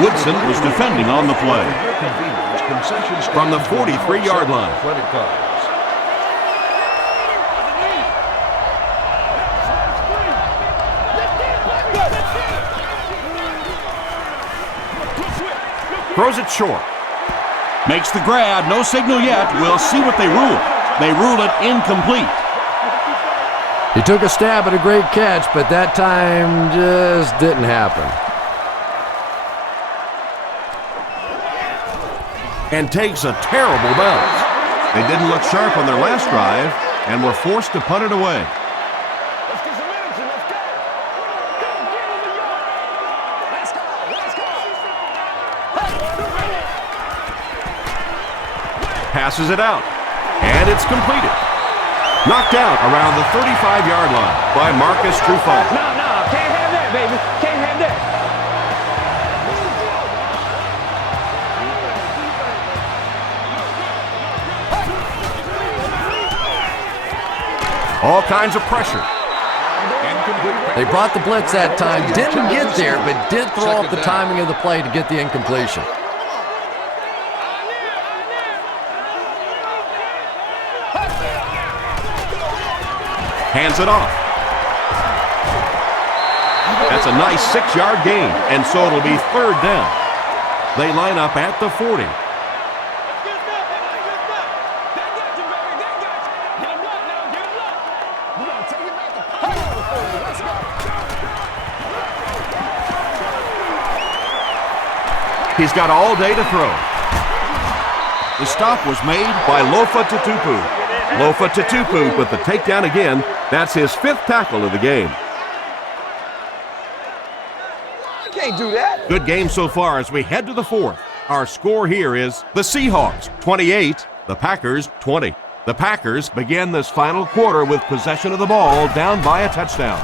Woodson was defending on the play. From the 43-yard line. Throws it short. Makes the grab. No signal yet. We'll see what they rule. They rule it incomplete. He took a stab at a great catch, but that time just didn't happen. And takes a terrible bounce. They didn't look sharp on their last drive and were forced to punt it away. Let's get some energy. Let's go. Let's go. Let's go. Passes it out, and it's completed. Knocked out around the 35-yard line by Marcus Trufant. No, can't have that, baby. Can't have that. All kinds of pressure. They brought the blitz that time, didn't get there, but did throw off the timing of the play to get the incompletion. Hands it off. That's a nice 6-yard gain, and so it'll be 3rd down. They line up at the 40. He's got all day to throw. The stop was made by Lofa Tatupu. Lofa Tatupu with the takedown again. That's his 5th tackle of the game. You can't do that. Good game so far as we head to the 4th. Our score here is the Seahawks 28, the Packers 20. The Packers begin this final quarter with possession of the ball, down by a touchdown.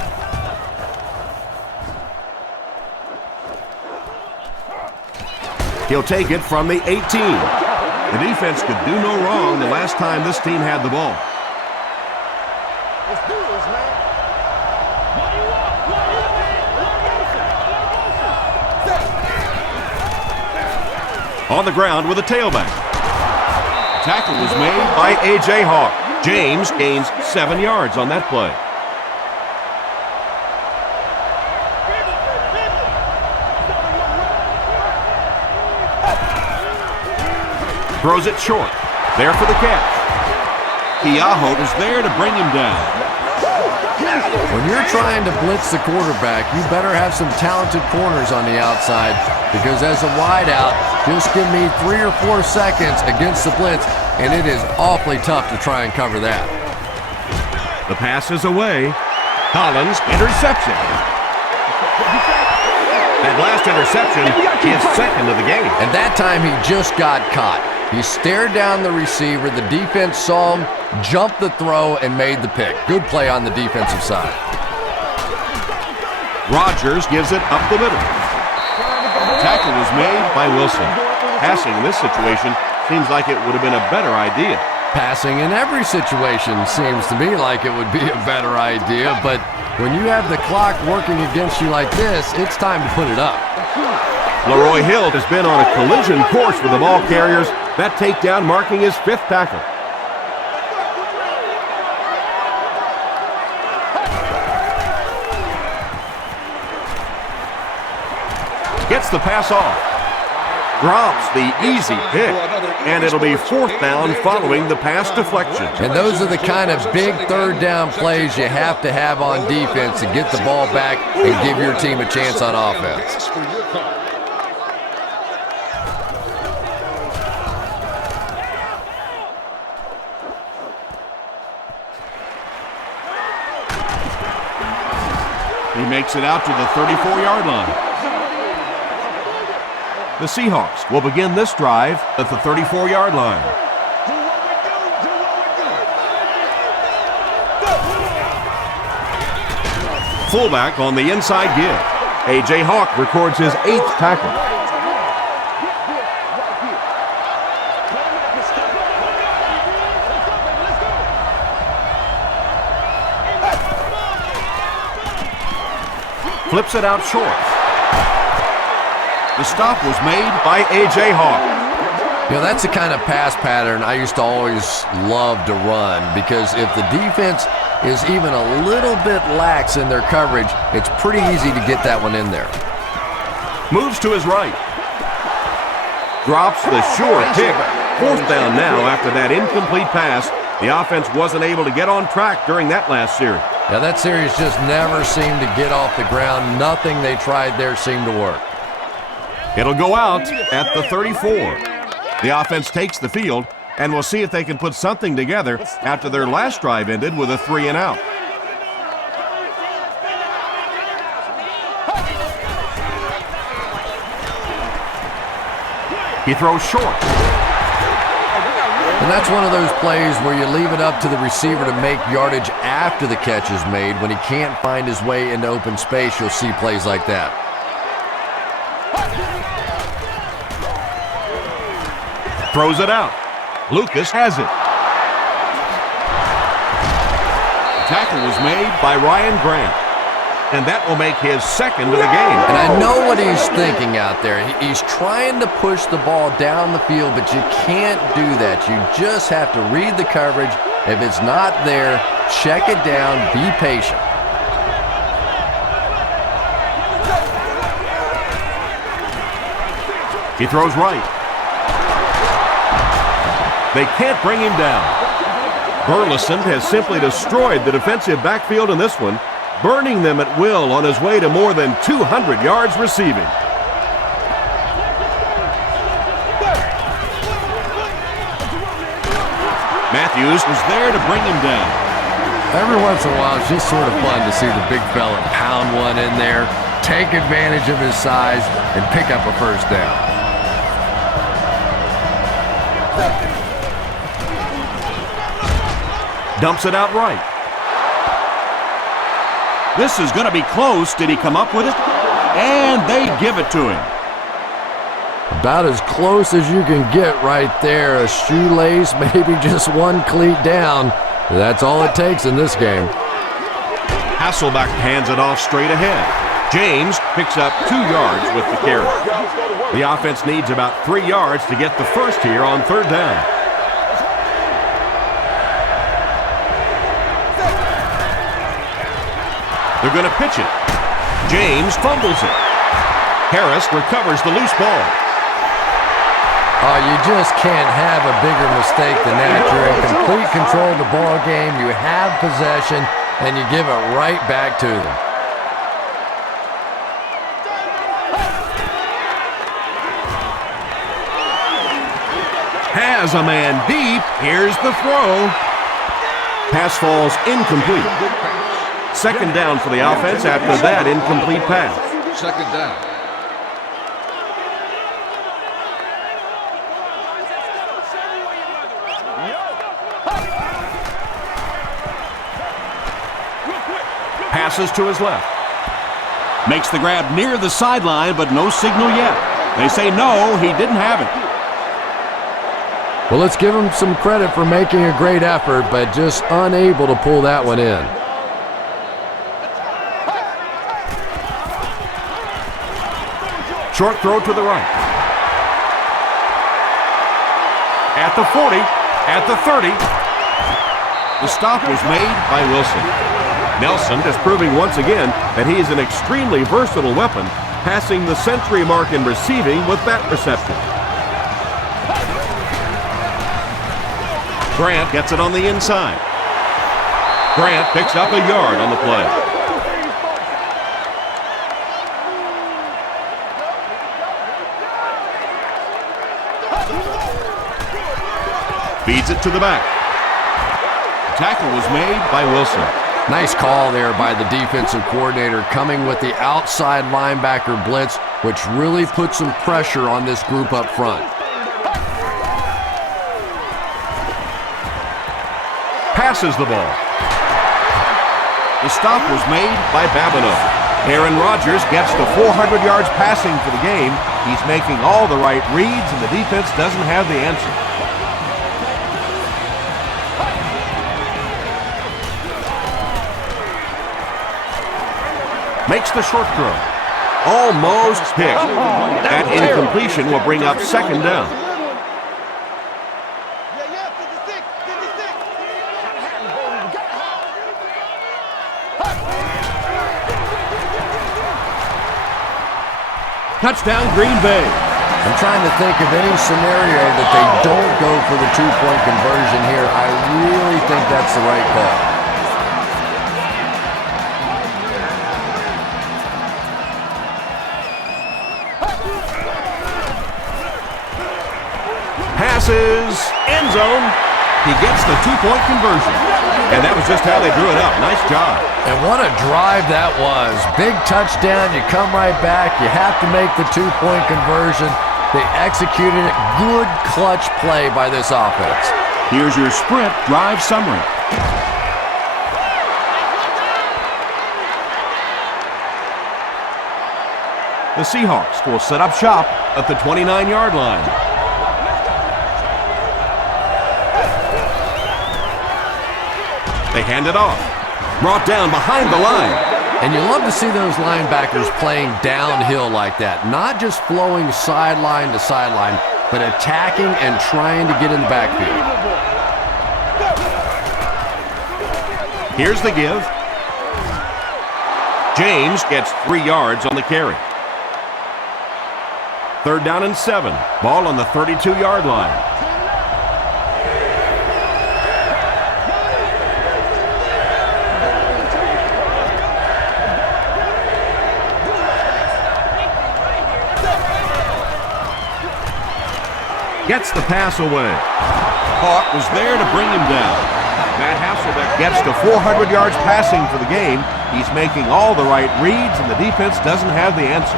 He'll take it from the 18. The defense could do no wrong the last time this team had the ball. Let's do this, man. On the ground with a tailback. Tackle was made by A.J. Hawk. James gains 7 yards on that play. Throws it short. There for the catch. Keaho is there to bring him down. When you're trying to blitz the quarterback, you better have some talented corners on the outside, because as a wideout, just give me 3 or 4 seconds against the blitz, and it is awfully tough to try and cover that. The pass is away. Collins, interception. That last interception is 2nd of the game. And that time he just got caught. He stared down the receiver, the defense saw him, jumped the throw, and made the pick. Good play on the defensive side. Rodgers gives it up the middle. Tackle was made by Wilson. Passing in this situation seems like it would have been a better idea. Passing in every situation seems to me like it would be a better idea, but when you have the clock working against you like this, it's time to put it up. Leroy Hill has been on a collision course with the ball carriers. That takedown marking his 5th tackle. Gets the pass off. Drops the easy pick. And it'll be 4th down following the pass deflection. And those are the kind of big 3rd down plays you have to have on defense to get the ball back and give your team a chance on offense. He makes it out to the 34-yard line. The Seahawks will begin this drive at the 34-yard line. Fullback on the inside give. A.J. Hawk records his 8th tackle. Flips it out short. The stop was made by A.J. Hawk. You know, that's the kind of pass pattern I used to always love to run, because if the defense is even a little bit lax in their coverage, it's pretty easy to get that one in there. Moves to his right. Drops the short pick. 4th down now after that incomplete pass. The offense wasn't able to get on track during that last series. Now that series just never seemed to get off the ground. Nothing they tried there seemed to work. It'll go out at the 34. The offense takes the field And we'll see if they can put something together after their last drive ended with a 3-and-out. He throws short. And that's one of those plays where you leave it up to the receiver to make yardage after the catch is made. When he can't find his way into open space, you'll see plays like that. Throws it out. Lucas has it. Tackle was made by Ryan Grant. And that will make his second of the game. And I know what he's thinking out there. He's trying to push the ball down the field, but you can't do that. You just have to read the coverage. If it's not there, check it down, be patient. He throws right. They can't bring him down. Burleson has simply destroyed the defensive backfield in this one, burning them at will on his way to more than 200 yards receiving. Matthews was there to bring him down. Every once in a while, it's just sort of fun to see the big fella pound one in there, take advantage of his size, and pick up a first down. Dumps it out right. This is going to be close. Did he come up with it? And they give it to him. About as close as you can get right there. A shoelace, maybe just one cleat down. That's all it takes in this game. Hasselbeck hands it off straight ahead. James picks up 2 yards with the carry. The offense needs about 3 yards to get the first here on 3rd down. They're going to pitch it. James fumbles it. Harris recovers the loose ball. Oh, you just can't have a bigger mistake than that. You're in complete control of the ball game. You have possession, and you give it right back to them. Has a man deep. Here's the throw. Pass falls incomplete. 2nd down for the offense after that incomplete pass. 2nd down. Passes to his left. Makes the grab near the sideline, but no signal yet. They say no, he didn't have it. Well, let's give him some credit for making a great effort, but just unable to pull that one in. Short throw to the right. At the 40, at the 30. The stop was made by Wilson. Nelson is proving once again that he is an extremely versatile weapon, passing the century mark in receiving with that reception. Grant gets it on the inside. Grant picks up a yard on the play. Feeds it to the back. The tackle was made by Wilson. Nice call there by the defensive coordinator, coming with the outside linebacker blitz, which really put some pressure on this group up front. Passes the ball. The stop was made by Babineau. Aaron Rodgers gets to 400 yards passing for the game. He's making all the right reads, and the defense doesn't have the answer. Makes the short throw. Almost picked. That incompletion will bring up 2nd down. Touchdown, Green Bay. I'm trying to think of any scenario that they don't go for the 2-point conversion here. I really think that's the right call. Passes, end zone. He gets the two-point conversion. And that was just how they drew it up. Nice job. And what a drive that was. Big touchdown. You come right back. You have to make the two-point conversion. They executed it. Good clutch play by this offense. Here's your sprint drive summary. The Seahawks will set up shop at the 29-yard line. They hand it off. Brought down behind the line. And you love to see those linebackers playing downhill like that. Not just flowing sideline to sideline, but attacking and trying to get in the backfield. Here's the give. James gets 3 yards on the carry. 3rd down and 7. Ball on the 32-yard line. Gets the pass away. Hawk was there to bring him down. Matt Hasselbeck gets to 400 yards passing for the game. He's making all the right reads, and the defense doesn't have the answer.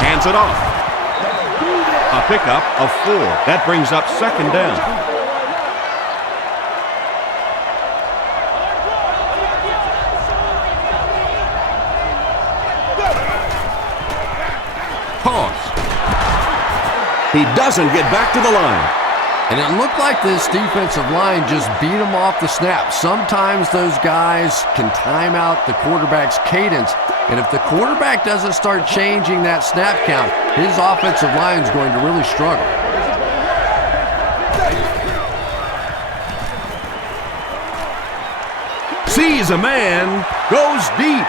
Hands it off. A pickup of 4. That brings up 2nd down. He doesn't get back to the line. And it looked like this defensive line just beat him off the snap. Sometimes those guys can time out the quarterback's cadence. And if the quarterback doesn't start changing that snap count, his offensive line is going to really struggle. Sees a man, goes deep.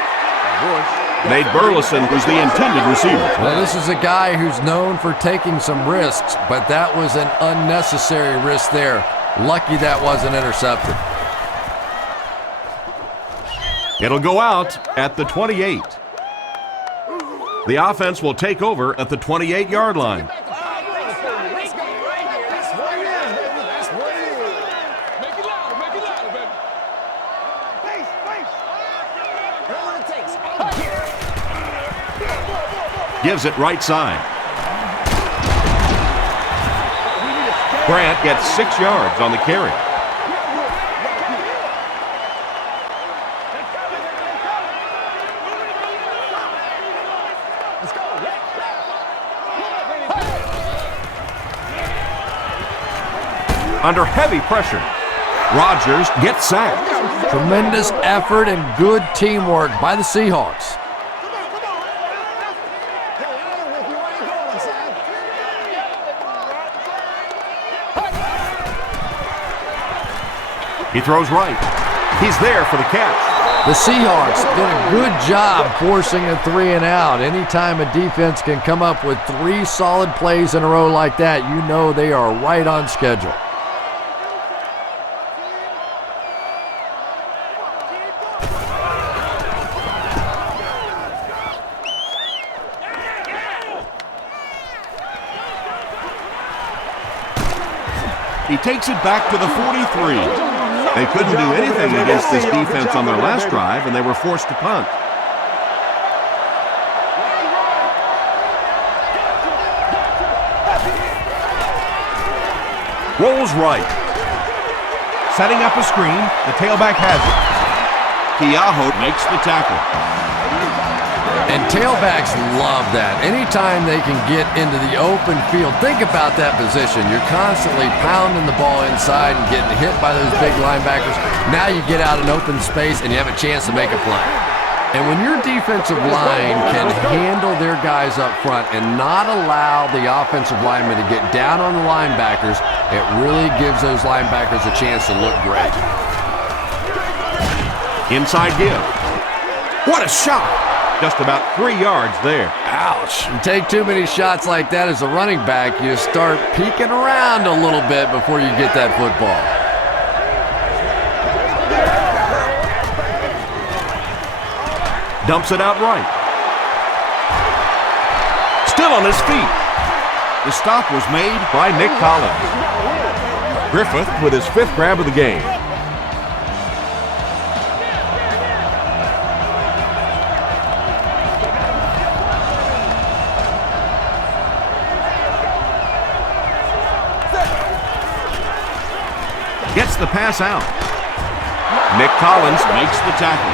Nate Burleson was the intended receiver. Well, this is a guy who's known for taking some risks, but that was an unnecessary risk there. Lucky that wasn't intercepted. It'll go out at the 28. The offense will take over at the 28-yard line. Gives it right side. Grant gets 6 yards on the carry. Under heavy pressure, Rodgers gets sacked. Tremendous effort and good teamwork by the Seahawks. He throws right. He's there for the catch. The Seahawks did a good job forcing a 3 and out. Anytime a defense can come up with 3 solid plays in a row like that, you know they are right on schedule. He takes it back to the 43. They couldn't do anything against this defense on their last drive, and they were forced to punt. Rolls right. Setting up a screen. The tailback has it. Keaho makes the tackle. And tailbacks love that. Anytime they can get into the open field, think about that position. You're constantly pounding the ball inside and getting hit by those big linebackers. Now you get out in open space and you have a chance to make a play. And when your defensive line can handle their guys up front and not allow the offensive linemen to get down on the linebackers, it really gives those linebackers a chance to look great. Inside give. What a shot! Just about 3 yards there. Ouch. You take too many shots like that as a running back, you start peeking around a little bit before you get that football. Dumps it out right. still on his feet. The stop was made by Nick Collins. Griffith with his 5th grab of the game. Gets the pass out. Nick Collins makes the tackle.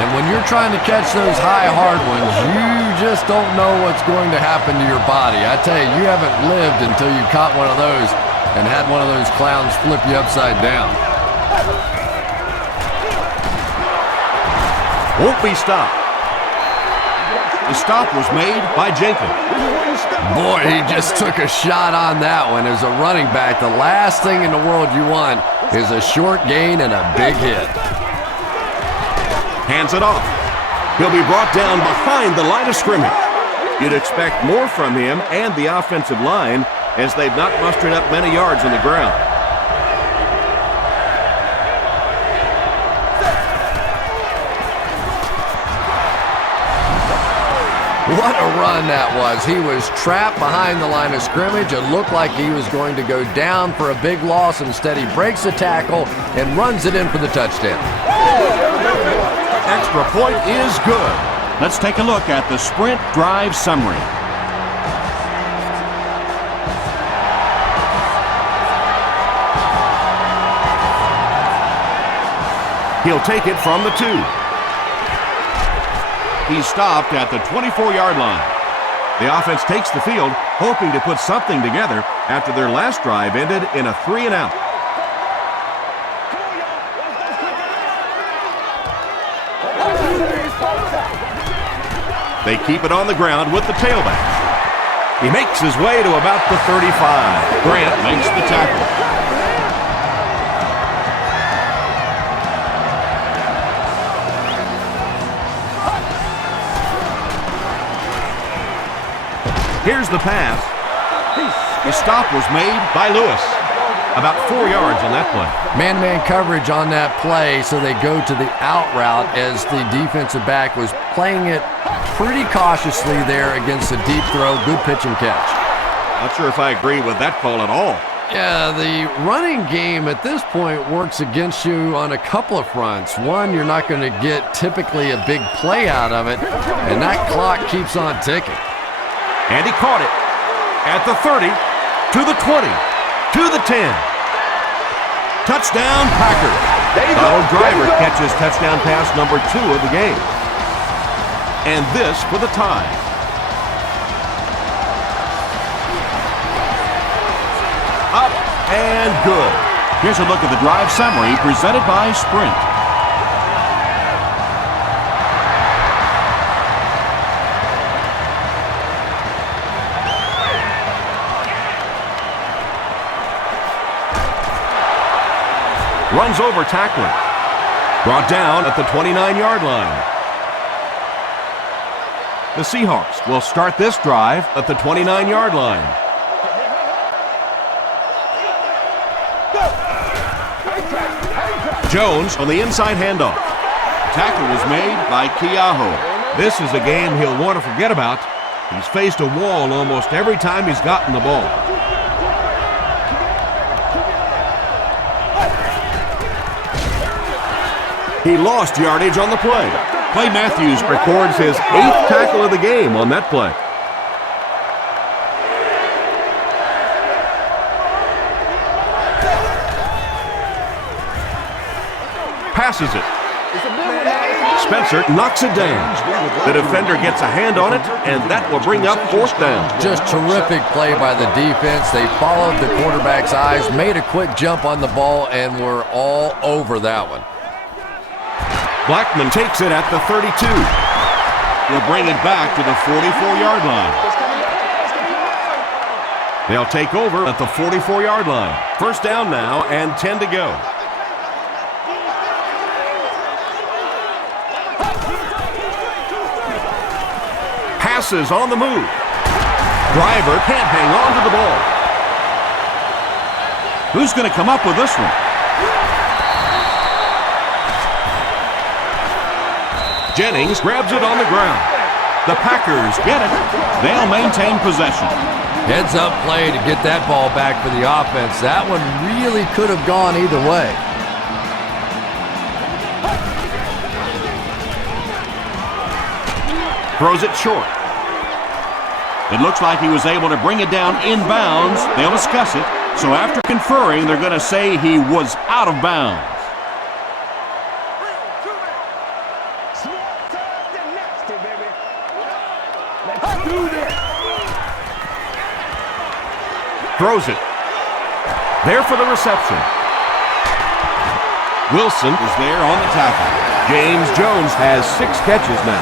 And when you're trying to catch those high, hard ones, you just don't know what's going to happen to your body. I tell you, you haven't lived until you caught one of those and had one of those clowns flip you upside down. Won't be stopped. The stop was made by Jenkins. Boy, he just took a shot on that one. As a running back, the last thing in the world you want is a short gain and a big hit. Hands it off. He'll be brought down behind the line of scrimmage. You'd expect more from him and the offensive line as they've not mustered up many yards on the ground. What a run that was. He was trapped behind the line of scrimmage. It looked like he was going to go down for a big loss. Instead, he breaks the tackle and runs it in for the touchdown. Extra point is good. Let's take a look at the sprint drive summary. He'll take it from the 2. He's stopped at the 24-yard line. The offense takes the field, hoping to put something together after their last drive ended in a 3-and-out. They keep it on the ground with the tailback. He makes his way to about the 35. Grant makes the tackle. Here's the pass. The stop was made by Lewis. About 4 yards on that play. Man-to-man coverage on that play, so they go to the out route as the defensive back was playing it pretty cautiously there against a deep throw. Good pitch and catch. Not sure if I agree with that call at all. Yeah, the running game at this point works against you on a couple of fronts. One, you're not going to get typically a big play out of it, and that clock keeps on ticking. And he caught it at the 30, to the 20, to the 10. Touchdown, Packers. Donald Driver catches touchdown pass number 2 of the game. And this for the tie. Up and good. Here's a look at the drive summary presented by Sprint. Runs over tackler. Brought down at the 29-yard line. The Seahawks will start this drive at the 29-yard line. Jones on the inside handoff. Tackle was made by Keaho. This is a game he'll want to forget about. He's faced a wall almost every time he's gotten the ball. He lost yardage on the play. Clay Matthews records his 8th tackle of the game on that play. Passes it. Spencer knocks it down. The defender gets a hand on it, and that will bring up 4th down. Just terrific play by the defense. They followed the quarterback's eyes, made a quick jump on the ball, and were all over that one. Blackman takes it at the 32. He'll bring it back to the 44-yard line. They'll take over at the 44-yard line. 1st down now and 10 to go. Passes on the move. Driver can't hang on to the ball. Who's going to come up with this one? Jennings grabs it on the ground. The Packers get it. They'll maintain possession. Heads up play to get that ball back for the offense. That one really could have gone either way. Throws it short. It looks like he was able to bring it down inbounds. They'll discuss it. So after conferring, they're going to say he was out of bounds. Throws it. There for the reception. Wilson is there on the tackle. James Jones has 6 catches now.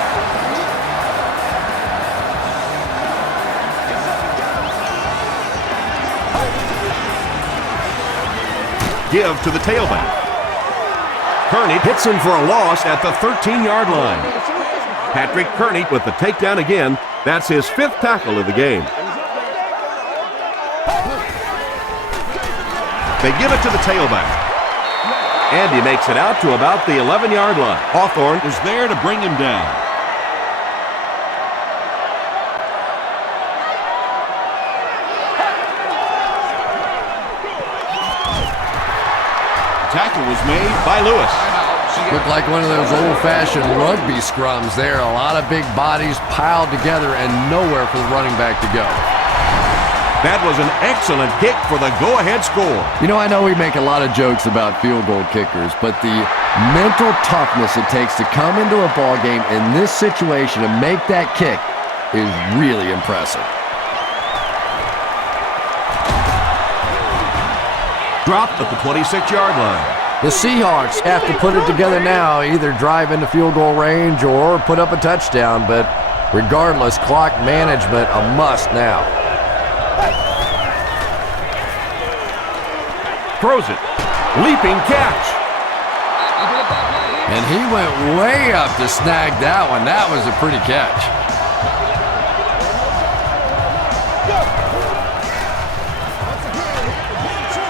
Give to the tailback. Kearney hits him for a loss at the 13-yard line. Patrick Kearney with the takedown again. That's his 5th tackle of the game. They give it to the tailback. And he makes it out to about the 11-yard line. Hawthorne is there to bring him down. Tackle was made by Lewis. Looked like one of those old-fashioned rugby scrums there. A lot of big bodies piled together and nowhere for the running back to go. That was an excellent kick for the go-ahead score. You know, I know we make a lot of jokes about field goal kickers, but the mental toughness it takes to come into a ball game in this situation and make that kick is really impressive. Dropped at the 26-yard line. The Seahawks have to put it together now, either drive into field goal range or put up a touchdown, but regardless, clock management a must now. Throws it. Leaping catch. And he went way up to snag that one. That was a pretty catch.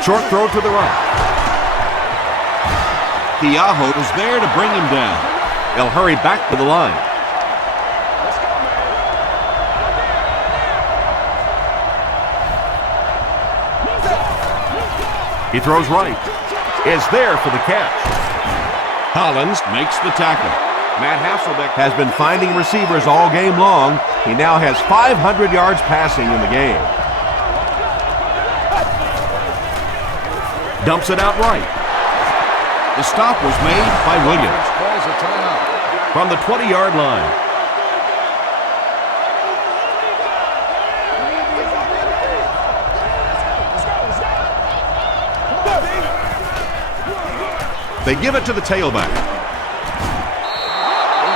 Short throw to the right. Keaho is there to bring him down. They'll hurry back to the line. He throws right. Is there for the catch. Collins makes the tackle. Matt Hasselbeck has been finding receivers all game long. He now has 500 yards passing in the game. Dumps it out right. The stop was made by Williams. From the 20-yard line. They give it to the tailback.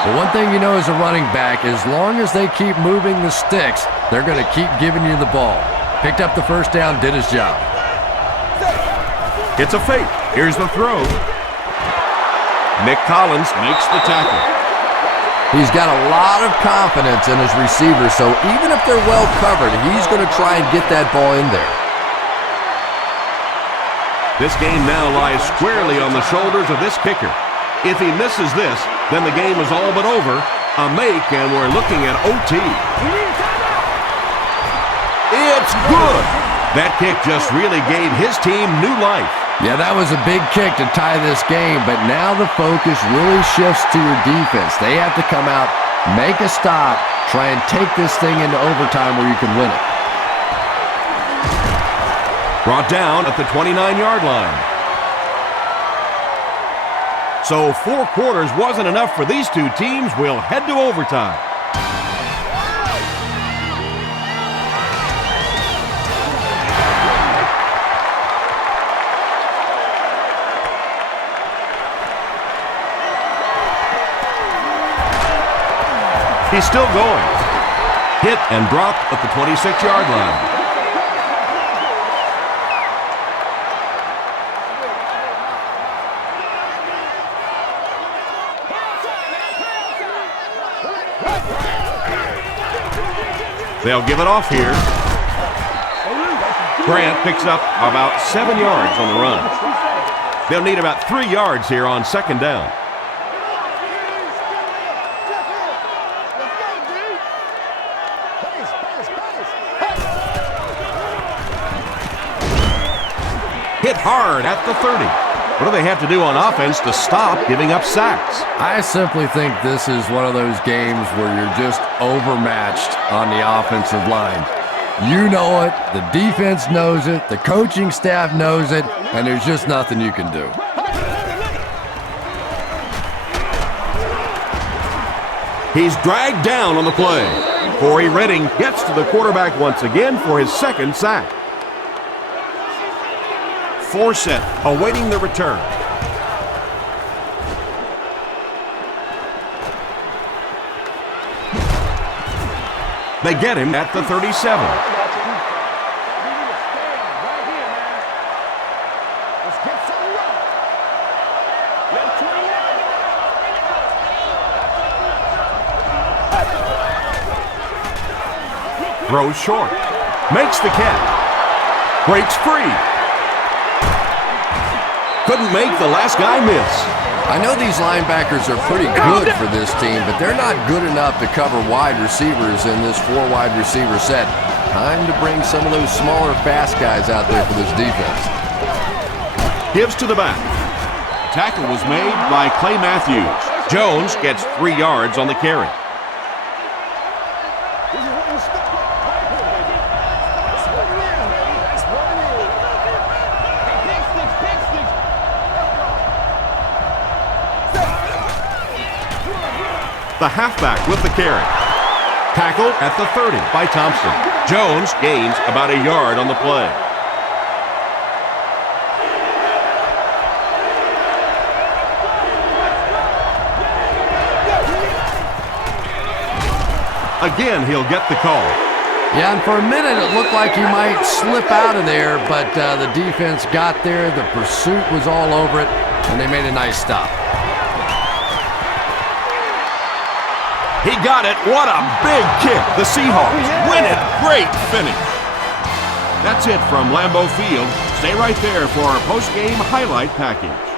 The one thing you know as a running back, as long as they keep moving the sticks, they're going to keep giving you the ball. Picked up the first down, did his job. It's a fake. Here's the throw. Nick Collins makes the tackle. He's got a lot of confidence in his receivers, so even if they're well covered, he's going to try and get that ball in there. This game now lies squarely on the shoulders of this kicker. If he misses this, then the game is all but over. A make, and we're looking at OT. It's good. That kick just really gave his team new life. Yeah, that was a big kick to tie this game, but now the focus really shifts to your defense. They have to come out, make a stop, try and take this thing into overtime where you can win it. Brought down at the 29-yard line. So 4 quarters wasn't enough for these two teams. We'll head to overtime. He's still going. Hit and dropped at the 26-yard line. They'll give it off here. Grant picks up about 7 yards on the run. They'll need about 3 yards here on second down. hit hard at the 30. What do they have to do on offense to stop giving up sacks? I simply think this is one of those games where you're just overmatched on the offensive line. You know it, the defense knows it, the coaching staff knows it, and there's just nothing you can do. He's dragged down on the play. Corey Redding gets to the quarterback once again for his second sack. Forsett awaiting the return. They get him at the 37. Throws short. Makes the catch. Breaks free. Couldn't make the last guy miss. I know these linebackers are pretty good for this team, but they're not good enough to cover wide receivers in this 4-wide receiver set. Time to bring some of those smaller, fast guys out there for this defense. Gives to the back. Tackle was made by Clay Matthews. Jones gets 3 yards on the carry. The halfback with the carry. Tackle at the 30 by Thompson. Jones gains about a yard on the play. Again, he'll get the call. Yeah, and for a minute it looked like he might slip out of there, but the defense got there, the pursuit was all over it, and they made a nice stop. He got it. What a big kick. The Seahawks win it. Great finish. That's it from Lambeau Field. Stay right there for our post-game highlight package.